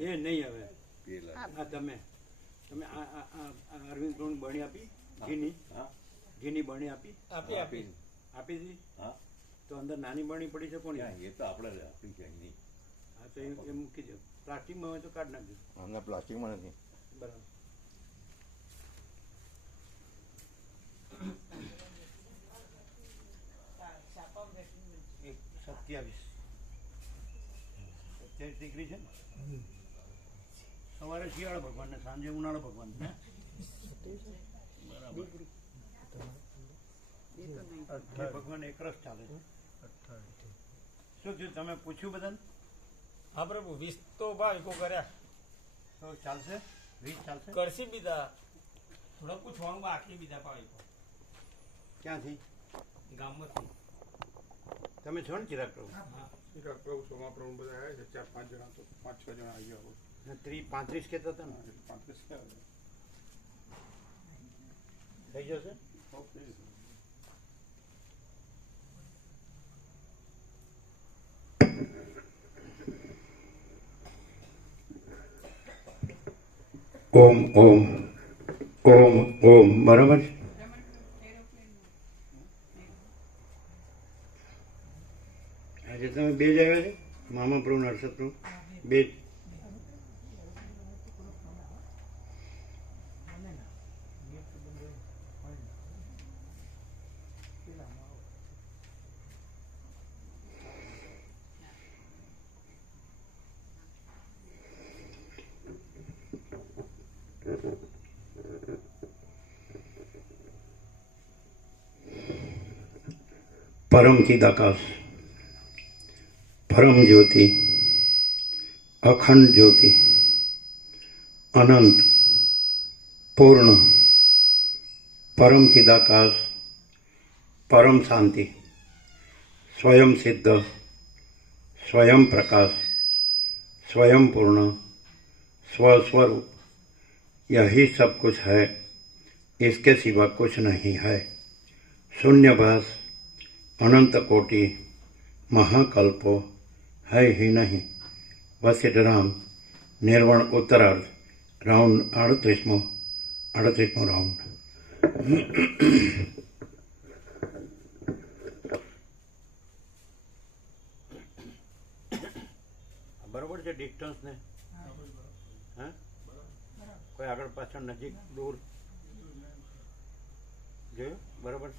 એ નહીં હવે આ તમે તમે અરવિંદ પ્રભુ બણી આપી ઘીની બણી આપી આપી દીધી. તો અંદર નાની બણી પડી છે કોની? એ તો આપણે આપી ક્યાંય નહીં. હા તો એ મૂકી દો. પ્લાસ્ટિકમાં હોય તો કાઢ નાખજો. હમણાં પ્લાસ્ટિકમાં નથી. બરાબર. એક 27 ડિગ્રી છે ને. સવારે શિયાળો ભગવાન ને સાંજે ઉનાળો ભગવાન. બરાબર. ભગવાન એક રસ ચાલે છે. શું થયું તમે પૂછ્યું બધાને? હા પ્રભુ 20 તો ભાવિકો કર્યા તો ચાલશે? 20 ચાલશે? કરશી બીજા થોડા પૂછવાનું બાકી બીજા ભાવિકો ક્યાંથી? ગામમાંથી. તમે છો ને ચિરાગ પ્રભુ? ચિરાગ પ્રભુ સોમા પ્રભુ બધા આવ્યા છે 4-5 જણા તો 5-6 જણા આવી ગયા. 35 કહેતા હતા ને? 35 ક્યાં થઈ જશે? ઓમ ઓમ ઓમ ઓમ. બરાબર છે. આજે તમે બે જ આવ્યા છે? મામા પ્રભુ નરસદ પ્રભુ બે જ. પરમ ચિદાકાશ, પરમ જ્યોતિ, અખંડ જ્યોતિ, અનંત, પૂર્ણ, પરમ ચિદાકાશ, પરમ શાંતિ, स्वयं सिद्ध, स्वयं प्रकाश, स्वयं पूर्ण, स्वस्वरूप, यही सब कुछ है, इसके सिवा कुछ नहीं है. शून्यभास, अनंत कोटि, महाकल्पो है ही नहीं. वशिष्ठ राम निर्वण उत्तरार्ध राउंड 38मो राउंड. બરોબર છે ડિસ્ટન્સ ને? હા, કોઈ આગળ પાછળ નજીક દૂર જોયું? બરોબર.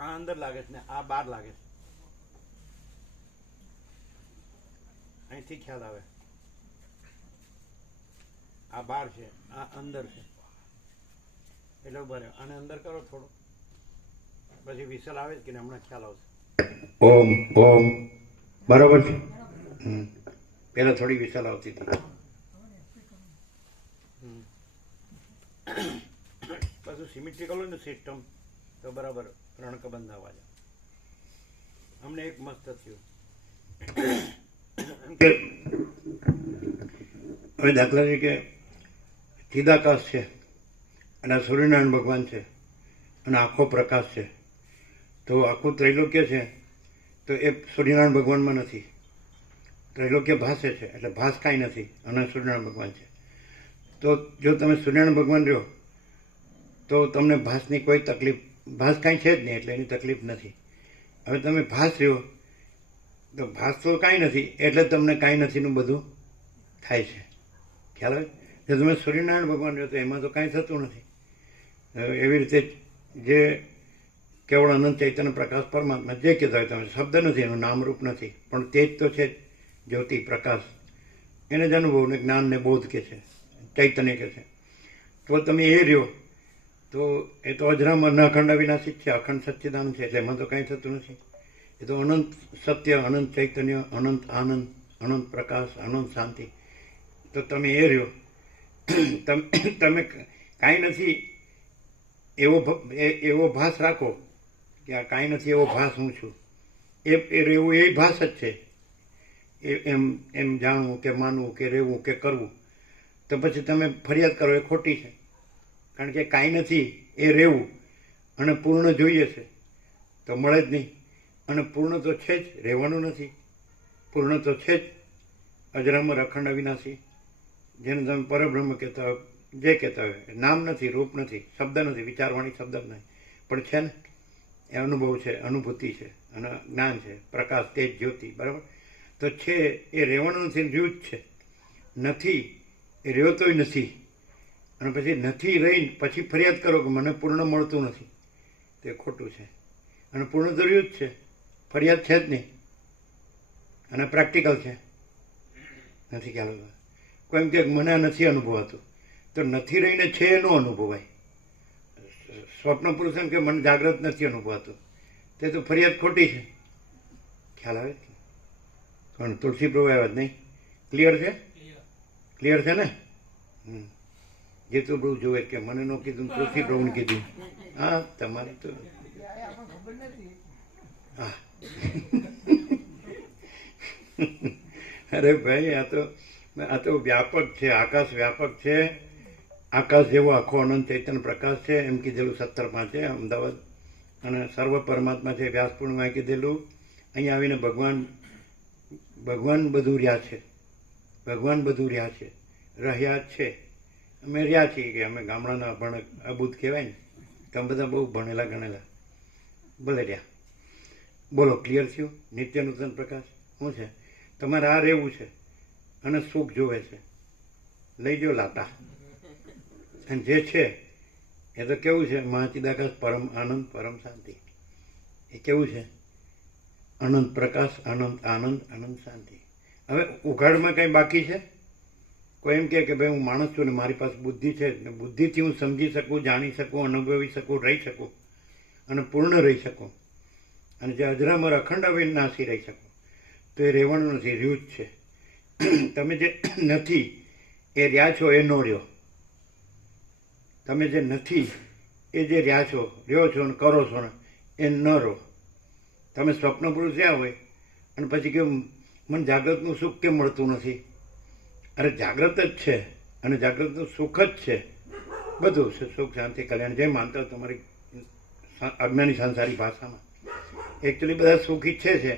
આ અંદર લાગે છે ને આ બહાર લાગે છે. અહીંથી ખ્યાલ આવે આ બહાર છે આ અંદર છે એટલે ઉભા રહ્યો. આને અંદર કરો થોડું પછી વિસલ આવે જ કે હમણાં ખ્યાલ આવશે. ઓમ ઓમ. બરોબર છે. પેલા થોડી વિસલ આવતી હતી. બધું સિમેટ્રિકલ હોય ને સિસ્ટમ તો બરાબર રણકબંધ અવાજ. અમને એક મસ્ત થયું. હવે દાખલા તરીકે ચિદાકાશ છે અને સૂર્યનારાયણ ભગવાન છે અને આખો પ્રકાશ છે. તો આખું ત્રૈલોક્ય છે તો એ સૂર્યનારાયણ ભગવાનમાં નથી. ત્રૈલોક્ય ભાસે છે એટલે ભાસ કાંઈ નથી અને સૂર્યનારાયણ ભગવાન છે. તો જો તમે સૂર્યનારાયણ ભગવાન રહ્યો તો તમને ભાસની કોઈ તકલીફ, ભાસ કાંઈ છે જ નહીં એટલે એની તકલીફ નથી. હવે તમે ભાસ રહ્યો તો ભાસ તો કાંઈ નથી એટલે તમને કાંઈ નથીનું બધું થાય છે. ખ્યાલ આવે? જો તમે સૂર્યનારાયણ ભગવાન રહ્યો તો એમાં તો કાંઈ થતું નથી. એવી રીતે જે કેવળ અનંત ચૈતન્ય પ્રકાશ પરમાત્મા જે કહેતા હોય તમે, શબ્દ નથી, એનું નામરૂપ નથી, પણ તે જ તો છે જ્યોતિ પ્રકાશ. એને જ અનુભવને જ્ઞાન ને બોધ કે છે, ચૈતન્ય કે છે. તો તમે એ રહ્યો તો એ તો અજરામર ન અખંડ અવિનાશી છે, અખંડ સચ્ચિદાનંદ છે એટલે એમાં તો કાંઈ થતું નથી. એ તો અનંત સત્ય, અનંત ચૈતન્ય, અનંત આનંદ, અનંત પ્રકાશ, અનંત શાંતિ. તો તમે એ રહ્યો તમે કાંઈ નથી એવો ભાસ રાખો કે આ કાંઈ નથી એવો ભાસ હું છું. એ રહેવું એ ભાસ જ છે. એમ જાણવું કે માનવું કે રહેવું કે કરવું. તો પછી તમે ફરિયાદ કરો એ ખોટી છે. કારણ કે કાંઈ નથી એ રહેવું અને પૂર્ણ જોઈએ છે તો મળે જ નહીં. અને પૂર્ણ તો છે જ, રહેવાનું નથી. પૂર્ણ તો છે જ, અજરામર અખંડ અવિનાશી, જેને તમે પરબ્રહ્મ કહેતા હોય, જે કહેતા હોય. નામ નથી, રૂપ નથી, શબ્દ નથી, વિચારવાણી શબ્દ જ નહીં, પણ છે ને, એ અનુભવ છે, અનુભૂતિ છે, અને જ્ઞાન છે, પ્રકાશ, તેજ, જ્યોતિ, બરાબર. તો છે એ રહેવાનું નથી, રહ્યું જ છે. નથી એ રહ્યો તોય નથી, અને પછી નથી રહીને પછી ફરિયાદ કરો કે મને પૂર્ણ મળતું નથી, તે ખોટું છે. અને પૂર્ણ તો રહ્યું જ છે, ફરિયાદ છે જ નહીં, અને પ્રેક્ટિકલ છે. નથી ખ્યાલ આવતો. કોઈ એમ કે મને આ નથી અનુભવાતું, તો નથી રહીને છે એ ન અનુભવાય. સ્વપ્ન પુરુષ એમ કે મને જાગ્રત નથી અનુભવાતું, તે તો ફરિયાદ ખોટી છે. ખ્યાલ આવે પણ તુલસી પ્રભુ આવ્યા જ નહીં. ક્લિયર છે? ક્લિયર છે ને? જેતું પ્રભુ જોવે કે મને ન કીધું, તુલસી પ્રભુને કીધું. હા, તમારી તો હા. અરે ભાઈ, આ તો વ્યાપક છે, આકાશ વ્યાપક છે. આકાશ જેવો આખો અનંત ચૈતન્ય પ્રકાશ છે, એમ કીધેલું 17 છે અમદાવાદ. અને સર્વ પરમાત્મા છે, વ્યાસપૂર્ણમાં કીધેલું. અહીંયા આવીને ભગવાન બધું રહ્યા છે, ભગવાન બધું રહ્યા છે, રહ્યા છે. અમે રહ્યા છીએ કે અમે ગામડાના અબૂત કહેવાય ને, તમે બધા બહુ ભણેલા ગણેલા, ભલે રહ્યા. બોલો, ક્લિયર થયું? નિત્ય નૂતન પ્રકાશ શું છે? તમારે આ રહેવું છે અને સુખ જોવે છે, લઈ જો લાટા. અને જે છે એ તો કેવું છે? મહાચિદાકાશ, પરમ આનંદ, પરમ શાંતિ. એ કેવું છે? અનંત પ્રકાશ, અનંત આનંદ, અનંત શાંતિ. હવે ઉઘાડમાં કંઈ બાકી છે? કોઈ એમ કે ભાઈ હું માણસ છું ને મારી પાસે બુદ્ધિ છે ને બુદ્ધિથી હું સમજી શકું, જાણી શકું, અનુભવી શકું, રહી શકું અને પૂર્ણ રહી શકું, અને જે અજરામર અખંડ અવિનાશી રહી શકું, તો એ રહેવાનું નથી, રહ્યું જ છે. તમે જે નથી એ રહ્યા છો એ ન રહ્યો. તમે જે નથી એ જે રહ્યા છો, રહ્યો છો ને કરો છો ને એ ન રહો. તમે સ્વપ્ન પુરુષ રહ્યા હોય અને પછી કે મને જાગ્રતનું સુખ કેમ મળતું નથી? અરે જાગ્રત જ છે, અને જાગ્રતનું સુખ જ છે, બધું છે. સુખ, શાંતિ, કલ્યાણ, જે માનતા તમારી અજ્ઞાની સંસારી ભાષામાં. એકચ્યુઅલી બધા સુખ ઈચ્છે છે,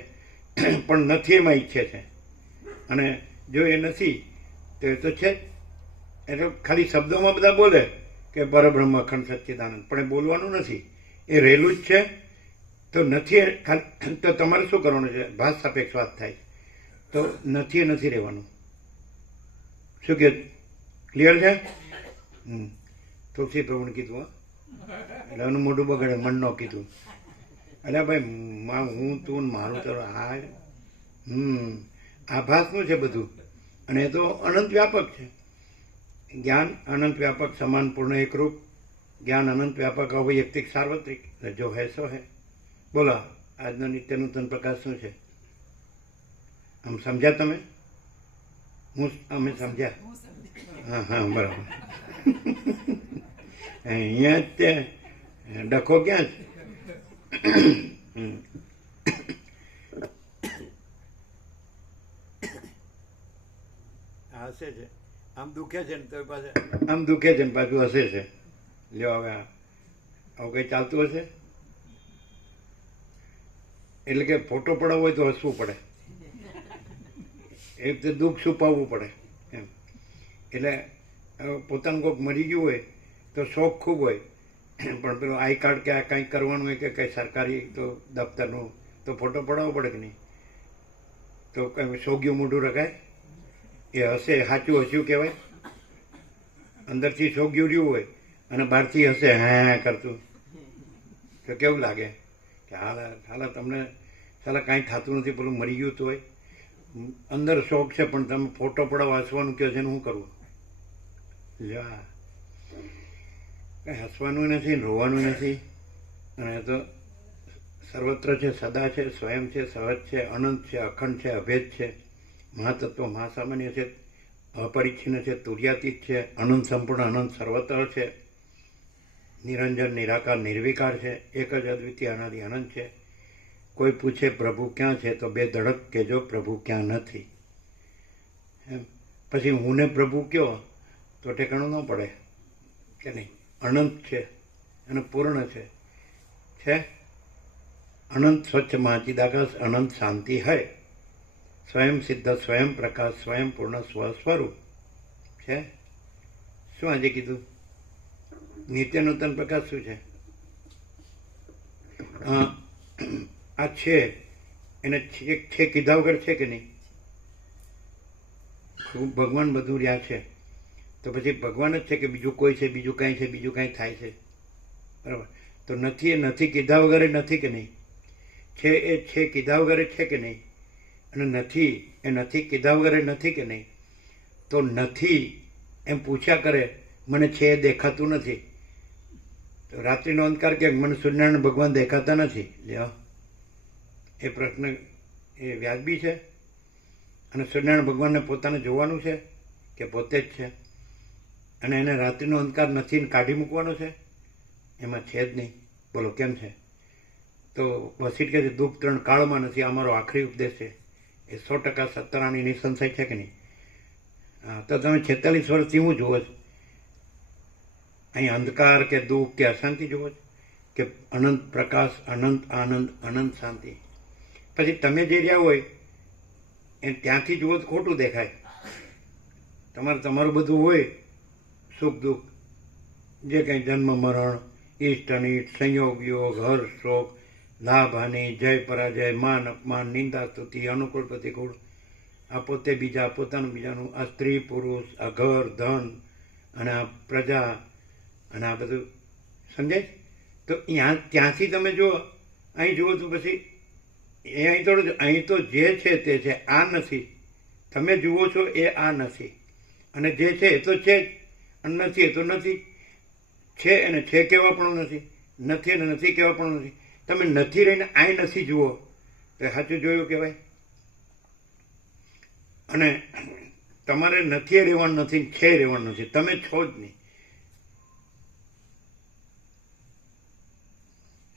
પણ નથી એમાં ઈચ્છે છે. અને જો એ નથી તો એ તો છે જ. એટલે ખાલી શબ્દોમાં બધા બોલે કે પરબ્રહ્મ અખંડ સચ્ચિદાનંદ, પણ એ બોલવાનું નથી, એ રહેલું જ છે. તો નથી તો તમારે શું કરવાનું છે? ભાષ સાપેક્ષ વાત થાય તો નથી એ નથી રહેવાનું. શું કે ક્લિયર છે? તુલસી પ્રભુને કીધું, એટલે એનું મોઢું બગડે, મન ન કીધું. એટલે ભાઈ હું તું મારું તો આભાસનું છે બધું, અને એ તો અનંત વ્યાપક છે. જ્ઞાન અનંત વ્યાપક, સમાન, પૂર્ણ, એકરૂપ જ્ઞાન, અનંત વ્યાપક, અવૈયક્તિક, સાર્વત્રિક. જો હે સો હે. બોલો, આજનો નિત્ય નૂતન પ્રકાશ શું છે? આમ સમજ્યા તમે? અમે સમજ્યા? હા, બરાબર. અહીંયા જ તે ડખો ક્યાં છે? હસે છે, આમ દુખે છે ને તો પાછું આમ દુખે છે ને પાછું હસે છે. લ્યો હવે આવું કંઈ ચાલતું હશે? એટલે કે ફોટો પડાવવો હોય તો હસવું પડે, એક તો દુઃખ છુપાવવું પડે એમ. એટલે પોતાનું કોઈક મરી ગયું હોય તો શોખ ખૂબ હોય, પણ પેલું આઈ કાર્ડ કે આ કંઈક કરવાનું હોય કે કંઈ સરકારી તો દફતરનું, તો ફોટો પડાવવો પડે કે નહીં? તો કંઈ સોગ્યું મોઢું રખાય? એ હશે, સાચું હસ્યું કહેવાય. અંદરથી સોગ્યું રહ્યું હોય અને બહારથી હશે હા કરતું, તો કેવું લાગે? કે હાલા તમને સાલા કાંઈ થતું નથી, પેલું મરી ગયું તો હોય. અંદર શોખ છે પણ તમે ફોટો પડાવવા હસવાનું કહો છે ને શું કરવું? જા, કંઈ હસવાનું નથી, રોવાનું નથી. અને તો સર્વત્ર છે, સદા છે, સ્વયં છે, સહજ છે, અનંત છે, અખંડ છે, અભેદ છે, મહાતત્વ, મહાસામાન્ય છે, અપરિચ્છિન્ન છે, તુર્યાતીત છે, અનંત, સંપૂર્ણ, અનંત, સર્વત્ર છે, નિરંજન, નિરાકાર, નિર્વિકાર છે, એક જ અદ્વિતીય, અનાદિ, અનંત છે. કોઈ પૂછે પ્રભુ ક્યાં છે તો બે ધડક કહેજો પ્રભુ ક્યાં નથી. એમ પછી હું ને પ્રભુ કયો તો ઠેકાણું ન પડે કે નહીં? અનંત છે અને પૂર્ણ છે. अनंत स्वच्छ महाचिदाकाश अनंत शांति है स्वयं सिद्ध स्वयं प्रकाश स्वयं पूर्ण સ્વસ્વરૂપ છે શું આજે કીધું નિત્ય નૂતન પ્રકાશ શું છે આ છે એને છે કીધા વગર છે કે નહીં ભગવાન બધું રહ્યા છે તો પછી ભગવાન જ છે કે બીજું કોઈ છે બીજું કાંઈ છે બીજું કાંઈ થાય છે બરાબર તો નથી એ નથી કીધા વગર નથી કે નહીં છે એ છે કીધા વગર છે કે નહીં અને નથી એ નથી કીધા વગર નથી કે નહીં તો નથી એમ પૂછ્યા કરે મને છે એ દેખાતું નથી તો રાત્રિનો અંધકાર કે મને સૂર્યનારાયણ ભગવાન દેખાતા નથી લ્યો એ પ્રશ્ન એ વ્યાજબી છે અને સૂર્યનારાયણ ભગવાનને પોતાને જોવાનું છે કે પોતે જ છે અને એને રાત્રિનો અંધકાર નથી ને કાઢી મૂકવાનો છે એમાં છે જ નહીં બોલો કેમ છે તો વસીટ કહે છે દુઃખ ત્રણ કાળમાં નથી આ મારો આખરી ઉપદેશ છે એ 100% સત્તરાની નિસંશય છે કે નહીં હા તો તમે 46 વર્ષથી હું જુઓ છો અહીં અંધકાર કે દુઃખ કે અશાંતિ જુઓ છો કે અનંત પ્રકાશ અનંત આનંદ અનંત શાંતિ પછી તમે જે રહ્યા હોય એ ત્યાંથી જુઓ તો ખોટું દેખાય તમારું બધું હોય સુખ દુઃખ જે કંઈ જન્મ મરણ ઈષ્ટ અનિષ્ટ સંયોગ યોગ હર્ષ શોક લાભ હાનિ જય પરાજય માન અપમાન નિંદા સ્તુતિ અનુકૂળ પ્રતિકૂળ આ પોતે બીજા પોતાનું બીજાનું આ સ્ત્રી પુરુષ આ ઘર ધન અને આ પ્રજા અને આ બધું સમજાય તો ત્યાંથી તમે જુઓ અહીં જુઓ તો પછી એ અહીં થોડું અહીં તો જે છે તે છે આ નથી તમે જુઓ છો એ આ નથી અને જે છે એ તો છે જ અને નથી એ તો નથી છે એને છે કહેવા પણ નથી એને નથી કહેવા પણ નથી તમે નથી રહીને આ નથી જુઓ તો સાચું જોયું કહેવાય અને તમારે નથી રહેવાનું નથી છે રહેવાનું નથી તમે છો જ નહીં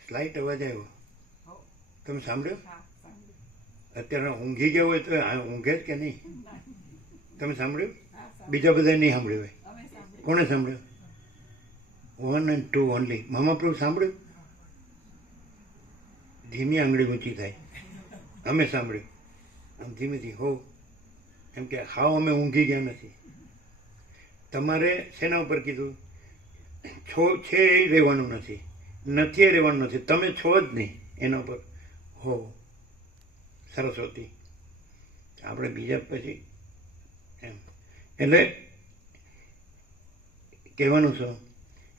સ્લાઇટ અવાજ આવ્યો તમે સાંભળ્યો અત્યારે ઊંઘી ગયા હોય તો ઊંઘે જ કે નહીં તમે સાંભળ્યું બીજા બધા નહીં સાંભળ્યું હોય કોણે સાંભળ્યું 1 and 2 ઓનલી મહાપ્રભુ સાંભળ્યું ધીમી આંગળી ઊંચી થાય અમે સાંભળ્યું આમ ધીમેથી હો એમ કે હાવ અમે ઊંઘી ગયા નથી તમારે શેના ઉપર કીધું છો છે એ રહેવાનું નથી એ રહેવાનું નથી તમે છો જ નહીં એના ઉપર હો સરસ્વતી આપણે બીજા પછી એમ એટલે કહેવાનું શું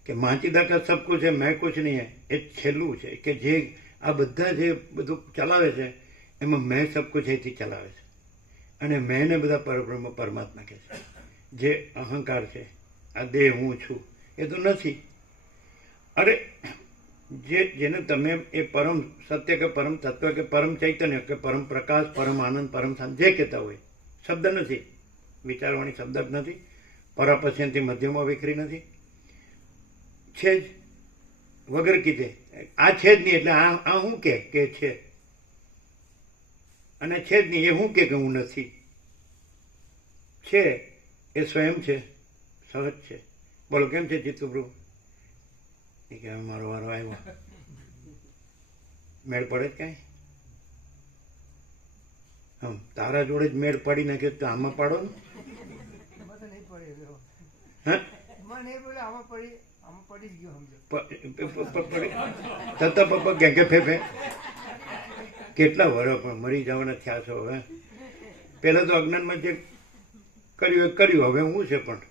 કે માચીદા કા સબ કુછ છે મેં કુછ નહીં હે એ છેલ્લું છે કે જે આ બધા જે બધું ચલાવે છે એમાં મેં સબ કુછ એથી ચલાવે છે અને મેંને બધા પરબ્રહ્મ પરમાત્મા કહે છે જે અહંકાર છે આ દેહ હું છું એ તો નથી અરે જેને તમે એ પરમ સત્ય કે પરમ તત્વ કે પરમ ચૈતન્ય કે પરમ પ્રકાશ પરમ આનંદ પરમ શાંત જે કહેતા હોય શબ્દ નથી વિચારવાણી શબ્દ જ નથી પરાપશ્યંતી મધ્યમાં વિખરી નથી છે જ વગર કીધે આ છે જ નહીં એટલે આ શું કે છે અને છે જ નહીં એ શું કે હું નથી છે એ સ્વયં છે સહજ છે બોલો કેમ છે જીતુપ્રભુ એ કે મારો વારો આવ્યો મેળ પડે જ કાંઈ તારા જોડે જ મેળ પડી નાખે તો આમાં પાડો ને તતા પપ્પા કે ફેફે કેટલા વરો પણ મરી જવાના થયા છો હવે પહેલા તો અજ્ઞાનમાં જે કર્યું એ કર્યું હવે હું છે પણ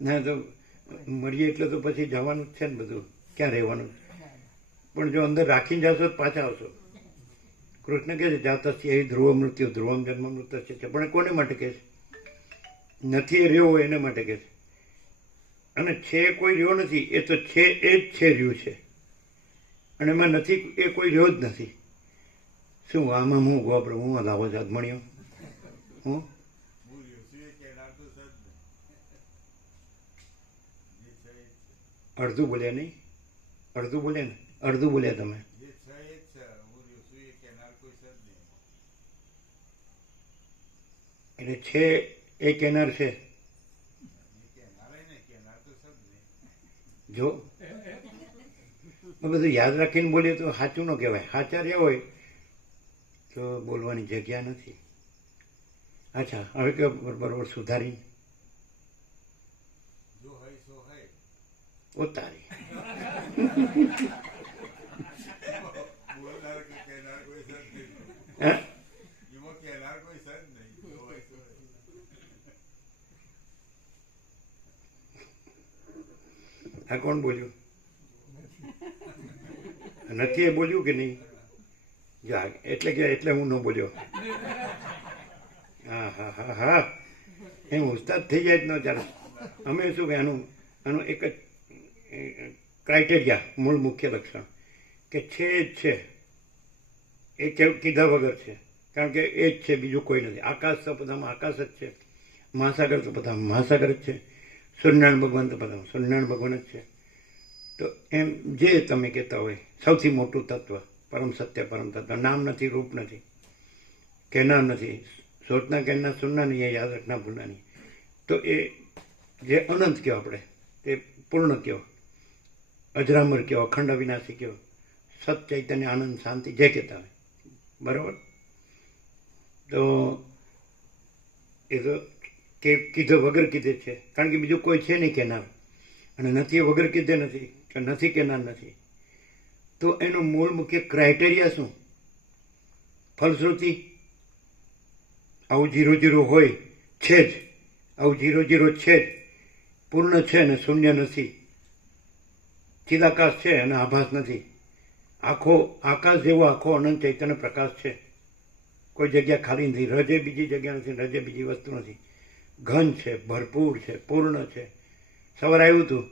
ના તો મરીએ એટલે તો પછી જવાનું જ છે ને બધું ક્યાં રહેવાનું પણ જો અંદર રાખીને જશો તો પાછા આવશો કૃષ્ણ કહે છે જાતસ્ય એ ધ્રુવ મૃત્યુ ધ્રુવમ જન્મ મૃત્યુ છે પણ કોને માટે કહે છે નથી એ રહ્યો હોય એને માટે કહે છે અને છે કોઈ રહ્યો નથી એ તો છે એ જ છે રહ્યું છે અને એમાં નથી એ કોઈ રહ્યો જ નથી શું આમાં હું ગોબર હું લાવો જાદમણીઓ હું અડધું બોલ્યા નહીં અડધું બોલ્યા ને અડધું બોલ્યા તમે એટલે છે એ કેનાર છે જો બધું યાદ રાખીને બોલીએ તો સાચું ન કહેવાય. સાચા રહ્યા હોય તો બોલવાની જગ્યા નથી. અચ્છા, હવે કે બરોબર સુધારી જો હોય સો હોય. ઉતારી. બોલનાર કે કહેનાર કોઈ સર નહીં. હે? એમાં કહેનાર કોઈ સર નહીં. જો હોય સો હોય. આ કોણ બોલ્યું? નથી એ બોલ્યું કે નહીં? જા એટલે હું ન બોલ્યો. હા હા હા હા, એમ ઉસ્તાદ થઈ જાય જ ન ચાલે. અમે શું કે આનું એક જ ક્રાઇટેરિયા, મૂળ મુખ્ય લક્ષણ કે છે જ છે, એ કીધા વગર છે. કારણ કે એ જ છે, બીજું કોઈ નથી. આકાશ તો બધામાં આકાશ જ છે, મહાસાગર તો બધામાં મહાસાગર જ છે, સૂર્યનારાયણ ભગવાન તો બધામાં સૂર્યનારાયણ ભગવાન જ છે. તો એમ જે તમે કહેતા હોય સૌથી મોટું તત્વ, પરમ સત્ય, પરમ તત્વ. નામ નથી, રૂપ નથી, કહેનાર નથી, સોચના કહેનાર સુનના નહીં, એ યાદ રાખના ભૂલના નહીં. તો એ જે અનંત કહો આપણે, તે પૂર્ણ કહો, અજરામર કહો, અખંડ અવિનાશી કહો, સત ચૈતન્ય આનંદ શાંતિ જે કહેતા હોય. બરાબર? તો એ તો કે કીધો વગર કીધે છે, કારણ કે બીજું કોઈ છે નહીં કહેનાર, અને નથી એ વગર કીધે નથી, કે નથી કહેનાર નથી. તો એનો મૂળ મુખ્ય ક્રાઇટેરિયા શું? ફલશ્રુતિ. આવું 0-0 હોય છે જ, આવું 0-0 છે જ, પૂર્ણ છે ને શૂન્ય નથી, ચિદાકાશ છે અને આભાસ નથી, આખો આકાશ જેવો આખો અનંત ચૈતન્ય પ્રકાશ છે, કોઈ જગ્યા ખાલી નથી, રજે બીજી જગ્યા નથી, રજે બીજી વસ્તુ નથી, ઘન છે, ભરપૂર છે, પૂર્ણ છે. સવારે આવ્યું હતું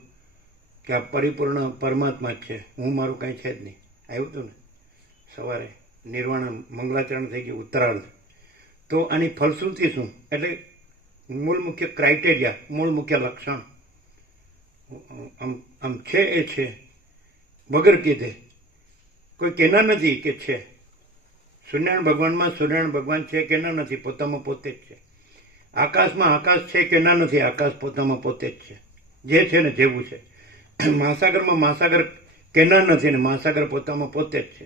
કે આ પરિપૂર્ણ પરમાત્મા જ છે, હું મારું કંઈ છે જ નહીં. આવ્યું હતું ને સવારે, નિર્વાણ મંગલાચરણ થઈ ગયું, ઉત્તરાર્ધ. તો આની ફલશ્રુતિ શું? એટલે મૂળ મુખ્ય ક્રાઇટેરિયા, મૂળ મુખ્ય લક્ષણ આમ છે એ છે, વગર કીધે. કોઈ કહેનાર નથી કે છે. સૂર્યનારાયણ ભગવાનમાં સૂર્યનારાયણ ભગવાન છે કહેનાર નથી, પોતામાં પોતે જ છે. આકાશમાં આકાશ છે કહેનાર નથી, આકાશ પોતામાં પોતે જ છે, જે છે ને જેવું છે. મહાસાગરમાં મહાસાગર કહેનાર નથી ને મહાસાગર પોતામાં પોતે જ છે,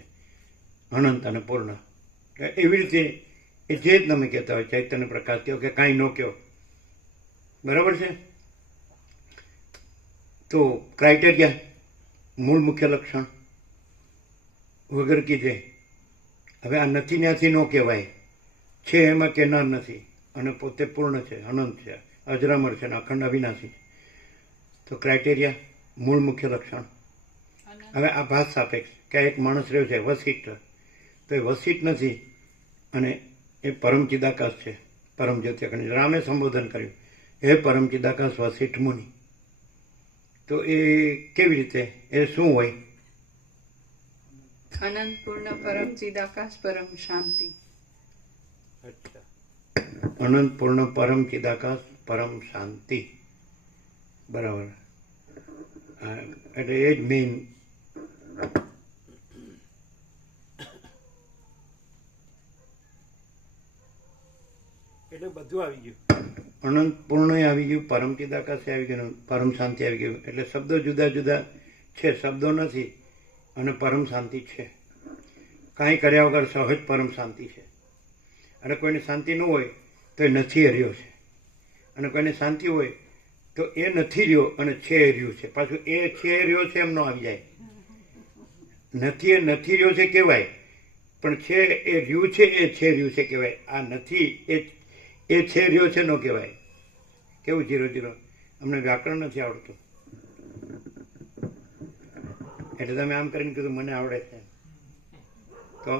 અનંત અને પૂર્ણ. એવી રીતે એ જે જ તમે કહેતા હોય, ચૈતન્ય પ્રકાશ કહો કે કાંઈ ન કહો, બરાબર છે? તો ક્રાઇટેરિયા, મૂળ મુખ્ય લક્ષણ વગર કીધે. હવે આ નથી ત્યાંથી ન કહેવાય, છે એમાં કહેનાર નથી, અને પોતે પૂર્ણ છે, અનંત છે, અજરામર છે, અને અખંડ અવિનાશી છે. તો ક્રાઇટેરિયા, મૂળ મુખ્ય લક્ષણ. હવે આ ભાસ સાપેક્ષ કે એક માણસ રહ્યો છે વસિષ્ઠ, તો એ વસિષ્ઠ નથી, અને એ પરમ ચિદાકાશ છે, પરમ જ્યોતિ અખંડ. રામે સંબોધન કર્યું, હે પરમ ચિદાકાશ વસિષ્ઠ મુનિ. તો એ કેવી રીતે, એ શું હોય? અનંત પૂર્ણ પરમ ચિદાકાશ પરમ શાંતિ. અનંત પૂર્ણ પરમ ચિદાકાશ પરમ શાંતિ. બરાબર. એટલે એ જ મેઇન. એટલે બધું આવી ગયું, અનંત પૂર્ણ આવી ગયું, પરમ ચિદાકાશ આવી ગયું, પરમ શાંતિ આવી ગયું. એટલે શબ્દો જુદા જુદા છે, શબ્દો નથી, અને પરમ શાંતિ છે. કાંઈ કર્યા વગર સહજ પરમ શાંતિ છે. અને કોઈને શાંતિ ન હોય તો એ નથી હર્યો છે, અને કોઈને શાંતિ હોય તો એ નથી રહ્યો અને છે રહ્યું છે. પાછું એ છે રહ્યો છે એમ ન આવી જાય. નથી એ નથી રહ્યો છે કહેવાય, પણ છે એ રહ્યું છે એ છે રહ્યું છે કહેવાય. આ નથી એ છે રહ્યો છે ન કહેવાય. કેવું 0-0? અમને વ્યાકરણ નથી આવડતું, એટલે તમે આમ કરીને કીધું મને આવડે છે. તો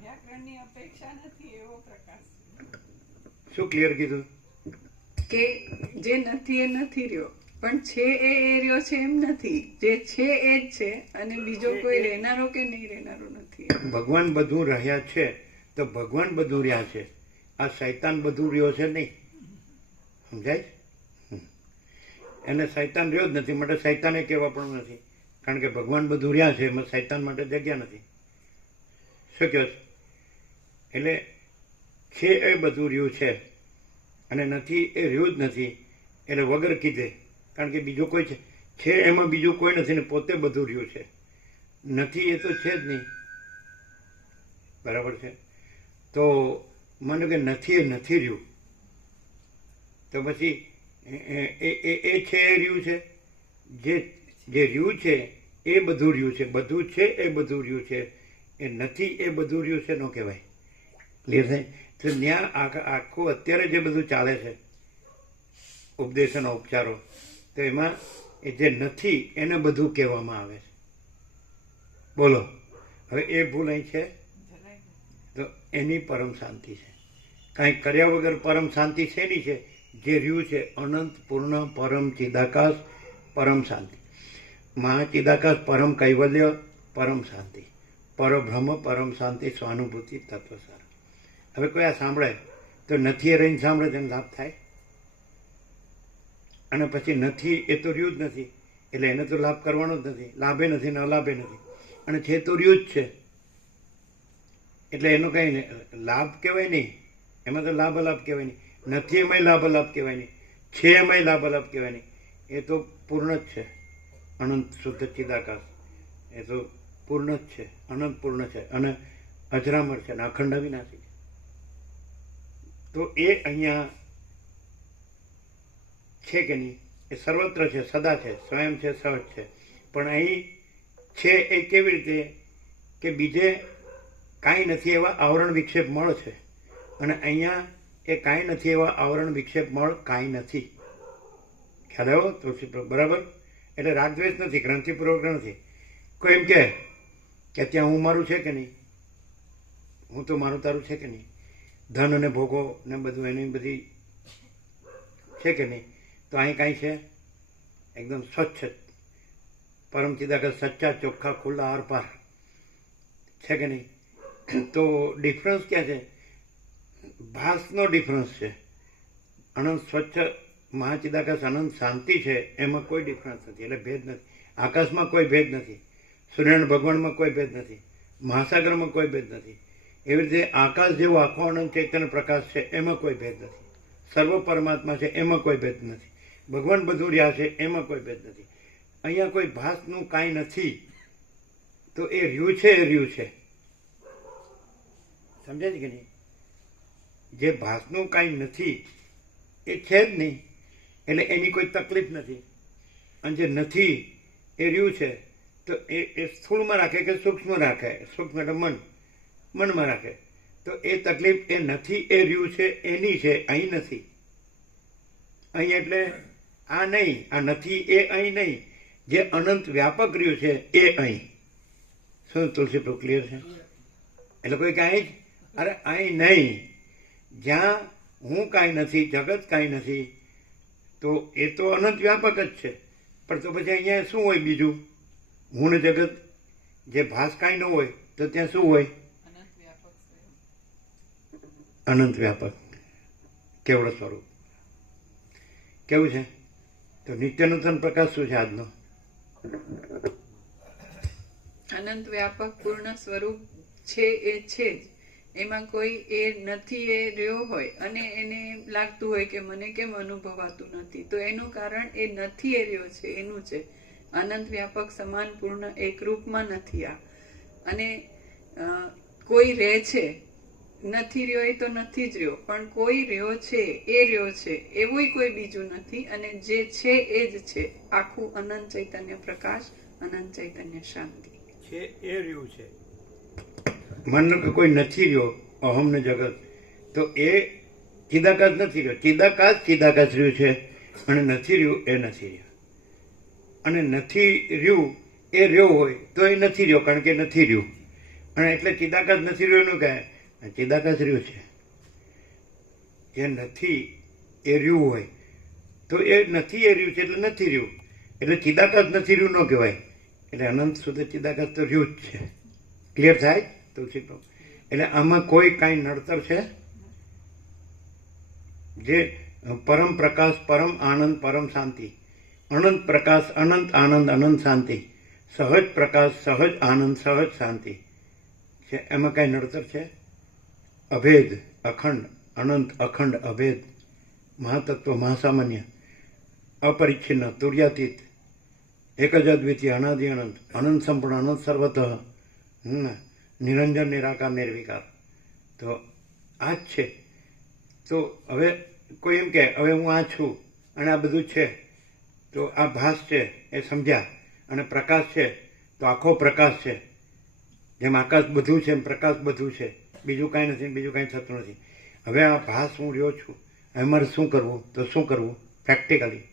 વ્યાકરણની અપેક્ષા નથી એવો પ્રકાશ શું ક્લિયર કીધું? કે જે નથી એ નથી રહ્યો, પણ છે એ રહ્યો છે એમ નથી. જે છે એ જ છે, અને બીજો કોઈ રહેનારો કે નહીં રહેનારો નથી. ભગવાન બધું રહ્યા છે તો ભગવાન બધું રહ્યા છે. આ શૈતાન બધું રહ્યો છે નહીં. સમજાય? એને શૈતાન રહ્યો જ નથી, માટે શૈતાને કહેવા પણ નથી. કારણ કે ભગવાન બધું રહ્યા છે, એમાં શૈતાન માટે જગ્યા નથી. શું કહો છો? એટલે છે એ બધું રહ્યું છે, અને નથી એ રહ્યું જ નથી. એટલે વગર કીધે, કારણ કે બીજું કોઈ છે એમાં બીજું કોઈ નથી ને પોતે બધું રહ્યું છે. નથી એ તો છે જ નહીં, બરાબર છે. તો માનો કે નથી એ નથી રહ્યું, તો પછી એ છે એ રહ્યું છે, જે રહ્યું છે એ બધું રહ્યું છે, બધું છે એ બધું રહ્યું છે, એ નથી એ બધું રહ્યું છે ન કહેવાય. ક્લિયર થાય? તો ત્યાં આખું અત્યારે જે બધું ચાલે છે ઉપદેશોના ઉપચારો, તો એમાં એ જે નથી એને બધું કહેવામાં આવે છે. બોલો, હવે એ ભૂલ અહીં છે તો એની પરમ શાંતિ છે. કાંઈ કર્યા વગર પરમ શાંતિ શેની છે? જે રહ્યું છે અનંત પૂર્ણ પરમ ચિદાકાશ પરમ શાંતિ, મહાચિદાકાશ પરમ કૈવલ્ય પરમ શાંતિ, પરબ્રહ્મ પરમ શાંતિ સ્વાનુભૂતિ તત્વસાર. હવે કોઈ આ સાંભળે તો નથી એ રહીને સાંભળે તેને લાભ થાય? અને પછી નથી એ તો રહ્યું જ નથી, એટલે એને તો લાભ કરવાનો જ નથી, લાભે નથી ને અલાભે નથી, અને છે તો રહ્યું જ છે, એટલે એનો કંઈ લાભ કહેવાય નહીં, એમાં તો લાભ અલાભ કહેવાય નહીં, નથી એમાંય લાભ અલાભ કહેવાય નહીં, છે એમાંય લાભ અલાભ કહેવાય નહીં. એ તો પૂર્ણ જ છે, અનંત શુદ્ધ ચિદાકાશ, એ તો પૂર્ણ જ છે, અનંત પૂર્ણ છે, અને અજરામર છે અને અખંડ અવિનાશી છે. તો એ અહીંયા છે કે નહીં? એ સર્વત્ર છે, સદા છે, સ્વયં છે, સહજ છે. પણ અહીં છે એ કેવી રીતે કે બીજે કાંઈ નથી એવા આવરણ વિક્ષેપ મળ છે, અને અહીંયા એ કાંઈ નથી એવા આવરણ વિક્ષેપ મળ કાંઈ નથી. ખ્યાલ આવ્યો તુલસી? બરાબર. એટલે રાગદ્વેષ નથી, ગ્રંથિપૂર્વક નથી. કોઈ એમ કે ત્યાં હું મારું છે કે નહીં, હું તો મારું તારું છે કે નહીં, ધન અને ભોગો ને બધું એની બધી છે કે નહીં? તો અહીં કાંઈ છે એકદમ સ્વચ્છ પરમ ચિદાકાશ, સચ્ચા ચોખ્ખા ખુલ્લા આરપાર છે કે નહીં? તો ડિફરન્સ ક્યાં છે? ભાસનો ડિફરન્સ છે. અનંત સ્વચ્છ મહાચિદાકાશ અનંત શાંતિ છે, એમાં કોઈ ડિફરન્સ નથી, એટલે ભેદ નથી. આકાશમાં કોઈ ભેદ નથી, સૂર્યનારાયણ ભગવાનમાં કોઈ ભેદ નથી, મહાસાગરમાં કોઈ ભેદ નથી. એવી રીતે આકાશ જેવો આખો અનંત ચૈતન્ય પ્રકાશ છે, એમાં કોઈ ભેદ નથી. સર્વ પરમાત્મા છે, એમાં કોઈ ભેદ નથી. ભગવાન બધું રહ્યા છે, એમાં કોઈ ભેદ નથી. અહીંયા કોઈ ભાસનું કાંઈ નથી, તો એ રહ્યું છે એ રહ્યું છે. સમજે છે કે નહીં? જે ભાસનું કાંઈ નથી એ છે જ નહીં, એટલે એની કોઈ તકલીફ નથી. અને જે નથી એ રહ્યું છે, તો એ સ્થૂળમાં રાખે કે સૂક્ષ્મ રાખે, સૂક્ષ્મ એટલે મનમાં રાખે, તો એ તકલીફ એ નથી એ રહ્યું છે એની છે, અહીં નથી. અહીં એટલે આ નહીં, આ નથી એ અહીં નહીં, જે અનંત વ્યાપક રહ્યું છે એ અહીં. શું તુલસી પ્રો ક્લિયર છે? એટલે કોઈ કાંઈ જ અરે અહીં નહીં, જ્યાં હું કાંઈ નથી, જગત કાંઈ નથી, તો એ તો અનંત વ્યાપક જ છે. પણ તો પછી અહીંયા શું હોય બીજું? હું ને જગત જે ભાસ કાંઈ ન હોય તો ત્યાં શું હોય? અનંત વ્યાપક કેવળ સ્વરૂપ. કેવું છે? તો નિત્યનૂતન પ્રકાશ શું છે આજનો? અનંત વ્યાપક પૂર્ણ સ્વરૂપ છે એ છે જ. એમાં કોઈ એ નથી એ રહ્યો હોય અને એને લાગતું હોય કે મને કેમ અનુભવાતું નથી, તો એનું કારણ એ નથી એ રહ્યો છે એનું છે. અનંત વ્યાપક સમાન પૂર્ણ એક રૂપમાં નથી આ. અને કોઈ રહે છે, નથી રહ્યો એ તો નથી જ રહ્યો, પણ કોઈ રહ્યો છે એ રહ્યો છે એવું કોઈ બીજું નથી. અને જે છે એ જ છે, આખું અનંત ચૈતન્ય પ્રકાશ, અનંત ચૈતન્ય શાંતિ છે એ રહ્યું છે. માનો કે કોઈ નથી રહ્યો, અહમ ને જગત, તો એ ચિદાકાશ નથી રહ્યો. ચિદાકાશ રહ્યું છે, અને નથી રહ્યું એ નથી રહ્યું. અને નથી રહ્યું એ રહ્યો હોય તો એ નથી રહ્યો, કારણ કે નથી રહ્યું. અને એટલે ચિદાકાશ નથી રહ્યો એનું કહે ચિદાકાશ રહ્યું છે. જે નથી એ રહ્યું હોય તો એ નથી એ રહ્યું છે, એટલે નથી રહ્યું. એટલે ચિદાકાશ નથી રહ્યું ન કહેવાય. એટલે અનંત સુધી ચિદાકાશ તો રહ્યું જ છે. ક્લિયર થાય તુલસી? એટલે આમાં કોઈ કાંઈ નડતર છે? જે પરમ પ્રકાશ, પરમ આનંદ, પરમ શાંતિ, અનંત પ્રકાશ, અનંત આનંદ, અનંત શાંતિ, સહજ પ્રકાશ, સહજ આનંદ, સહજ શાંતિ છે, એમાં કાંઈ નડતર છે? અભેદ, અખંડ, અનંત, અખંડ, અભેદ, મહાતત્વ, મહાસામાન્ય, અપરિચ્છિન્ન, તુર્યાતીત, એક જ અદ્વિતીય અનાદિ અનંત અનંત સંપૂર્ણ અનંત સર્વતઃ નિરંજન નિરાકાર નિર્વિકાર. તો આ જ છે. તો હવે કોઈ એમ કે હવે હું આ છું અને આ બધું છે, તો આ ભાસ છે એ સમજ્યા, અને પ્રકાશ છે તો આખો પ્રકાશ છે. જેમ આકાશ બધું છે એમ પ્રકાશ બધું છે, બીજું કાંઈ નથી, બીજું કાંઈ થતું નથી. હવે આ ભાસ હું રહ્યો છું, હવે મારે શું કરવું? તો શું કરવું પ્રેક્ટિકલી?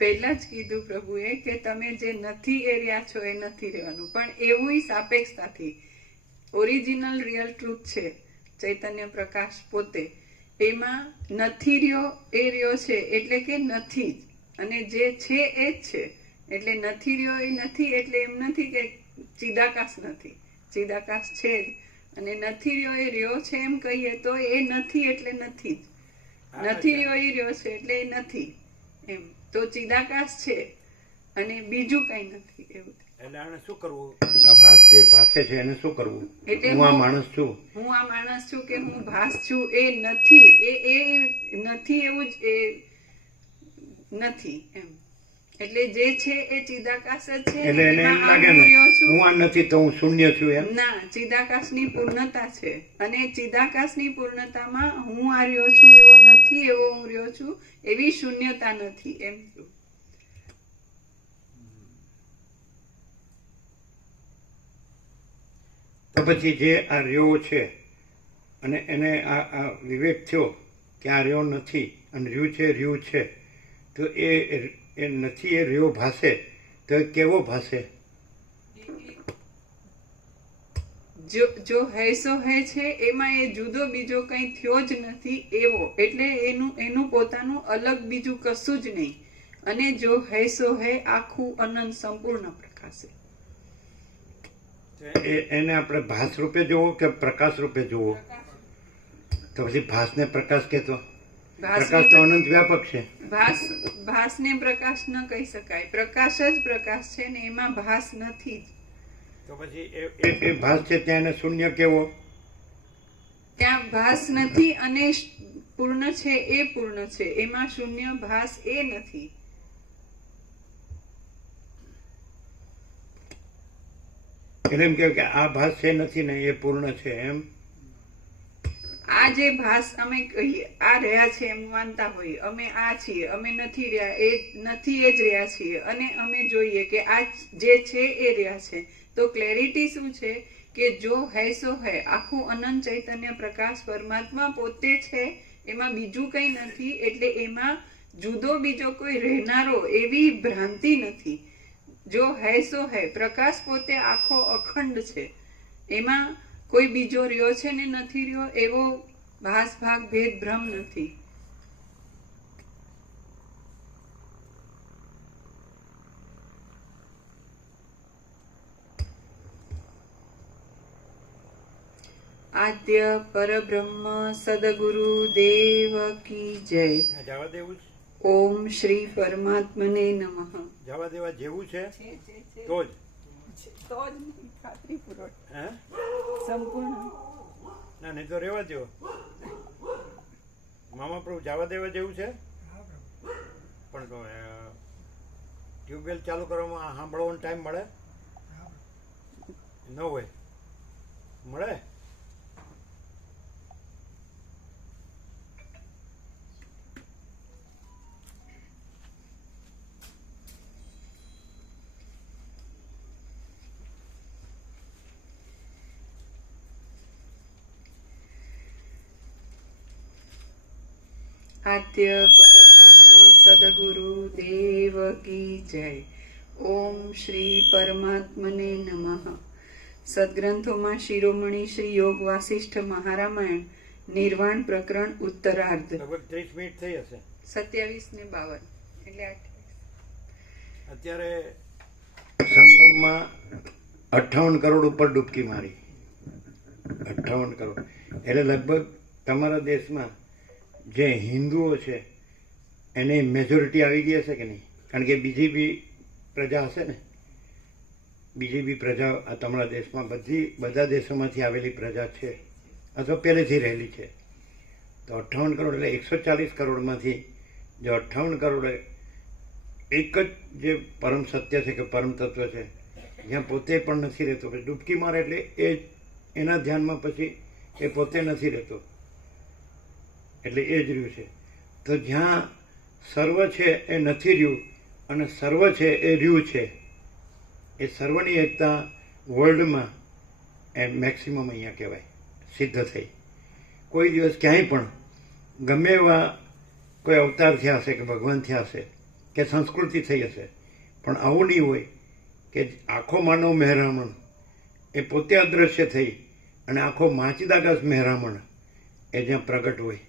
પહેલા જ કીધું પ્રભુએ કે તમે જે નથી એ રહ્યા છો એ નથી રહેવાનું, પણ એવું સાપેક્ષતાથી. ઓરિજિનલ રિયલ ટ્રુથ છે ચૈતન્ય પ્રકાશ પોતે, એમાં નથી રહ્યો એ રહ્યો છે એટલે કે નથી જ, અને જે છે એ જ છે. એટલે નથી રહ્યો એ નથી એટલે એમ નથી કે ચિદાકાશ નથી, ચિદાકાશ છે જ. અને નથી રહ્યો એ રહ્યો છે એમ કહીએ તો એ નથી એટલે નથી જ, નથી રહ્યો એ રહ્યો છે એટલે એ નથી એમ. તો ચિદાકાશ છે અને બીજું કઈ નથી એવું. એટલે આને શું કરવું? આ ભાસ જે ભાસે છે એને શું કરવું? એટલે હું આ માણસ છું, હું આ માણસ છું કે હું ભાસ છું એ નથી, એ નથી એવું જ એ નથી એમ. એટલે જે છે એ ચિદાકાશ જ છે. એટલે એને એમ એમાં લાગે હું ને રહ્યો છું. હું આ નથી તો હું શૂન્ય છું એમ. ના, ચિદાકાશની પૂર્ણતા છે, અને ચિદાકાશની પૂર્ણતામાં હું આ રહ્યો છું એવો નથી, એવો હું રહ્યો છું એવી શૂન્યતા નથી એમ. તો પછી જે આ રહ્યો છે અને એને આ વિવેક થયો કે આ રહ્યો નથી અને રહ્યું છે, તો એ નથી એ રહ્યો ભાસે તો એ કેવો ભાસે? જો હૈસો હે છે એમાં એ જુદો બીજો કઈ થયો જ નથી એવો. એટલે એનું પોતાનું અલગ બીજું કશું જ નહીં. અને જો હૈસો હે આખું અનંત સંપૂર્ણ પ્રકાશે. એને આપણે ભાસ રૂપે જોવો કે પ્રકાશ રૂપે જોવો? તો પછી ભાસને પ્રકાશ કહેતો? પ્રકાશ તો અનંત વ્યાપક છે. ભાસને પ્રકાશ ન કહી શકાય. પ્રકાશ જ પ્રકાશ છે ને એમાં ભાસ નથી જ. તો પછી એ ભાસ છે ત્યાં એને શૂન્ય કેવો? ત્યાં ભાસ નથી અને પૂર્ણ છે એ પૂર્ણ છે. એમાં શૂન્ય ભાસ એ નથી. એટલે એમ કે આ ભાસ છે નથી ને એ પૂર્ણ છે એમ. આ જે ભાસ અમે કહીએ આ રહ્યા છે એમ માનતા હોઈએ, અમે આ છીએ, અમે નથી રહ્યા એ નથી એ જ રહ્યા છીએ, અને અમે જોઈએ કે આ જે છે એ રહ્યા છે. તો ક્લેરિટી શું છે કે જો હૈ સો હૈ આખું અનંત ચૈતન્ય પ્રકાશ પરમાત્મા પોતે છે, એમાં બીજું કંઈ નથી. એટલે એમાં જુદો બીજો કોઈ રહેનારો એવી ભ્રાંતિ નથી. જો હૈ સો હૈ પ્રકાશ પોતે આખો અખંડ છે, એમાં કોઈ બીજો રહ્યો છે ને નથી રહ્યો એવો ભાસ ભાગ ભેદ ભ્રમ નથી. આદ્ય પરબ્રહ્મ સદગુરુ દેવ કી જય. જવા દેવું છે? ઓમ શ્રી પરમાત્મને નમઃ. જવા દેવા જેવું છે તો જ ખાતરીપૂર્વક હે સંપૂર્ણ. ના નહીં તો રહેવા દો. મામા પ્રભુ જવા દેવા જેવું છે? પણ ટ્યુબવેલ ચાલુ કરવામાં સાંભળવાનો ટાઈમ મળે? ન હોય? મળે? આદ્ય પરબ્રહ્મ સદગુરુ દેવ કી જય. ઓમ શ્રી પરમાત્મને નમઃ. સદગ્રંથોમાં શિરોમણી શ્રી યોગ વાસિષ્ઠ મહારામાયણ નિર્વાણ પ્રકરણ ઉત્તરાર્ધ લગભગ 30 મિનિટ થઈ હશે. 27 ને 52 એટલે 28. અત્યારે સંગમમાં 58 કરોડ ઉપર ડૂબકી મારી. 58 કરોડ એટલે લગભગ તમારા દેશમાં જે હિન્દુઓ છે એની મેજોરિટી આવી ગઈ હશે કે નહીં? કારણ કે બીજી બી પ્રજા હશે ને, બીજી બી પ્રજા આ તમારા દેશમાં બધા દેશોમાંથી આવેલી પ્રજા છે અથવા પહેલેથી રહેલી છે. તો 58 કરોડ એટલે 140 કરોડમાંથી જો 58 કરોડ એક જ જે પરમ સત્ય છે કે પરમ તત્વ છે, જ્યાં પોતે પણ નથી રહેતો, પછી ડૂબકી મારે એટલે એ એના ધ્યાનમાં પછી એ પોતે નથી રહેતો, એટલે એ જ રહ્યું છે. તો જ્યાં સર્વ છે એ નથી રહ્યું અને સર્વ છે એ રહ્યું છે, એ સર્વની એકતા વર્લ્ડમાં એ મેક્સિમમ અહીંયા કહેવાય સિદ્ધ થઈ. કોઈ દિવસ ક્યાંય પણ ગમે એવા કોઈ અવતાર થયા હશે કે ભગવાન થયા હશે કે સંસ્કૃતિ થઈ હશે, પણ આવું નહીં હોય કે આખો માનવ મહેરામણ એ પોતે અદૃશ્ય થઈ અને આખો માચિદાકાશ મહેરામણ એ જ્યાં પ્રગટ હોય.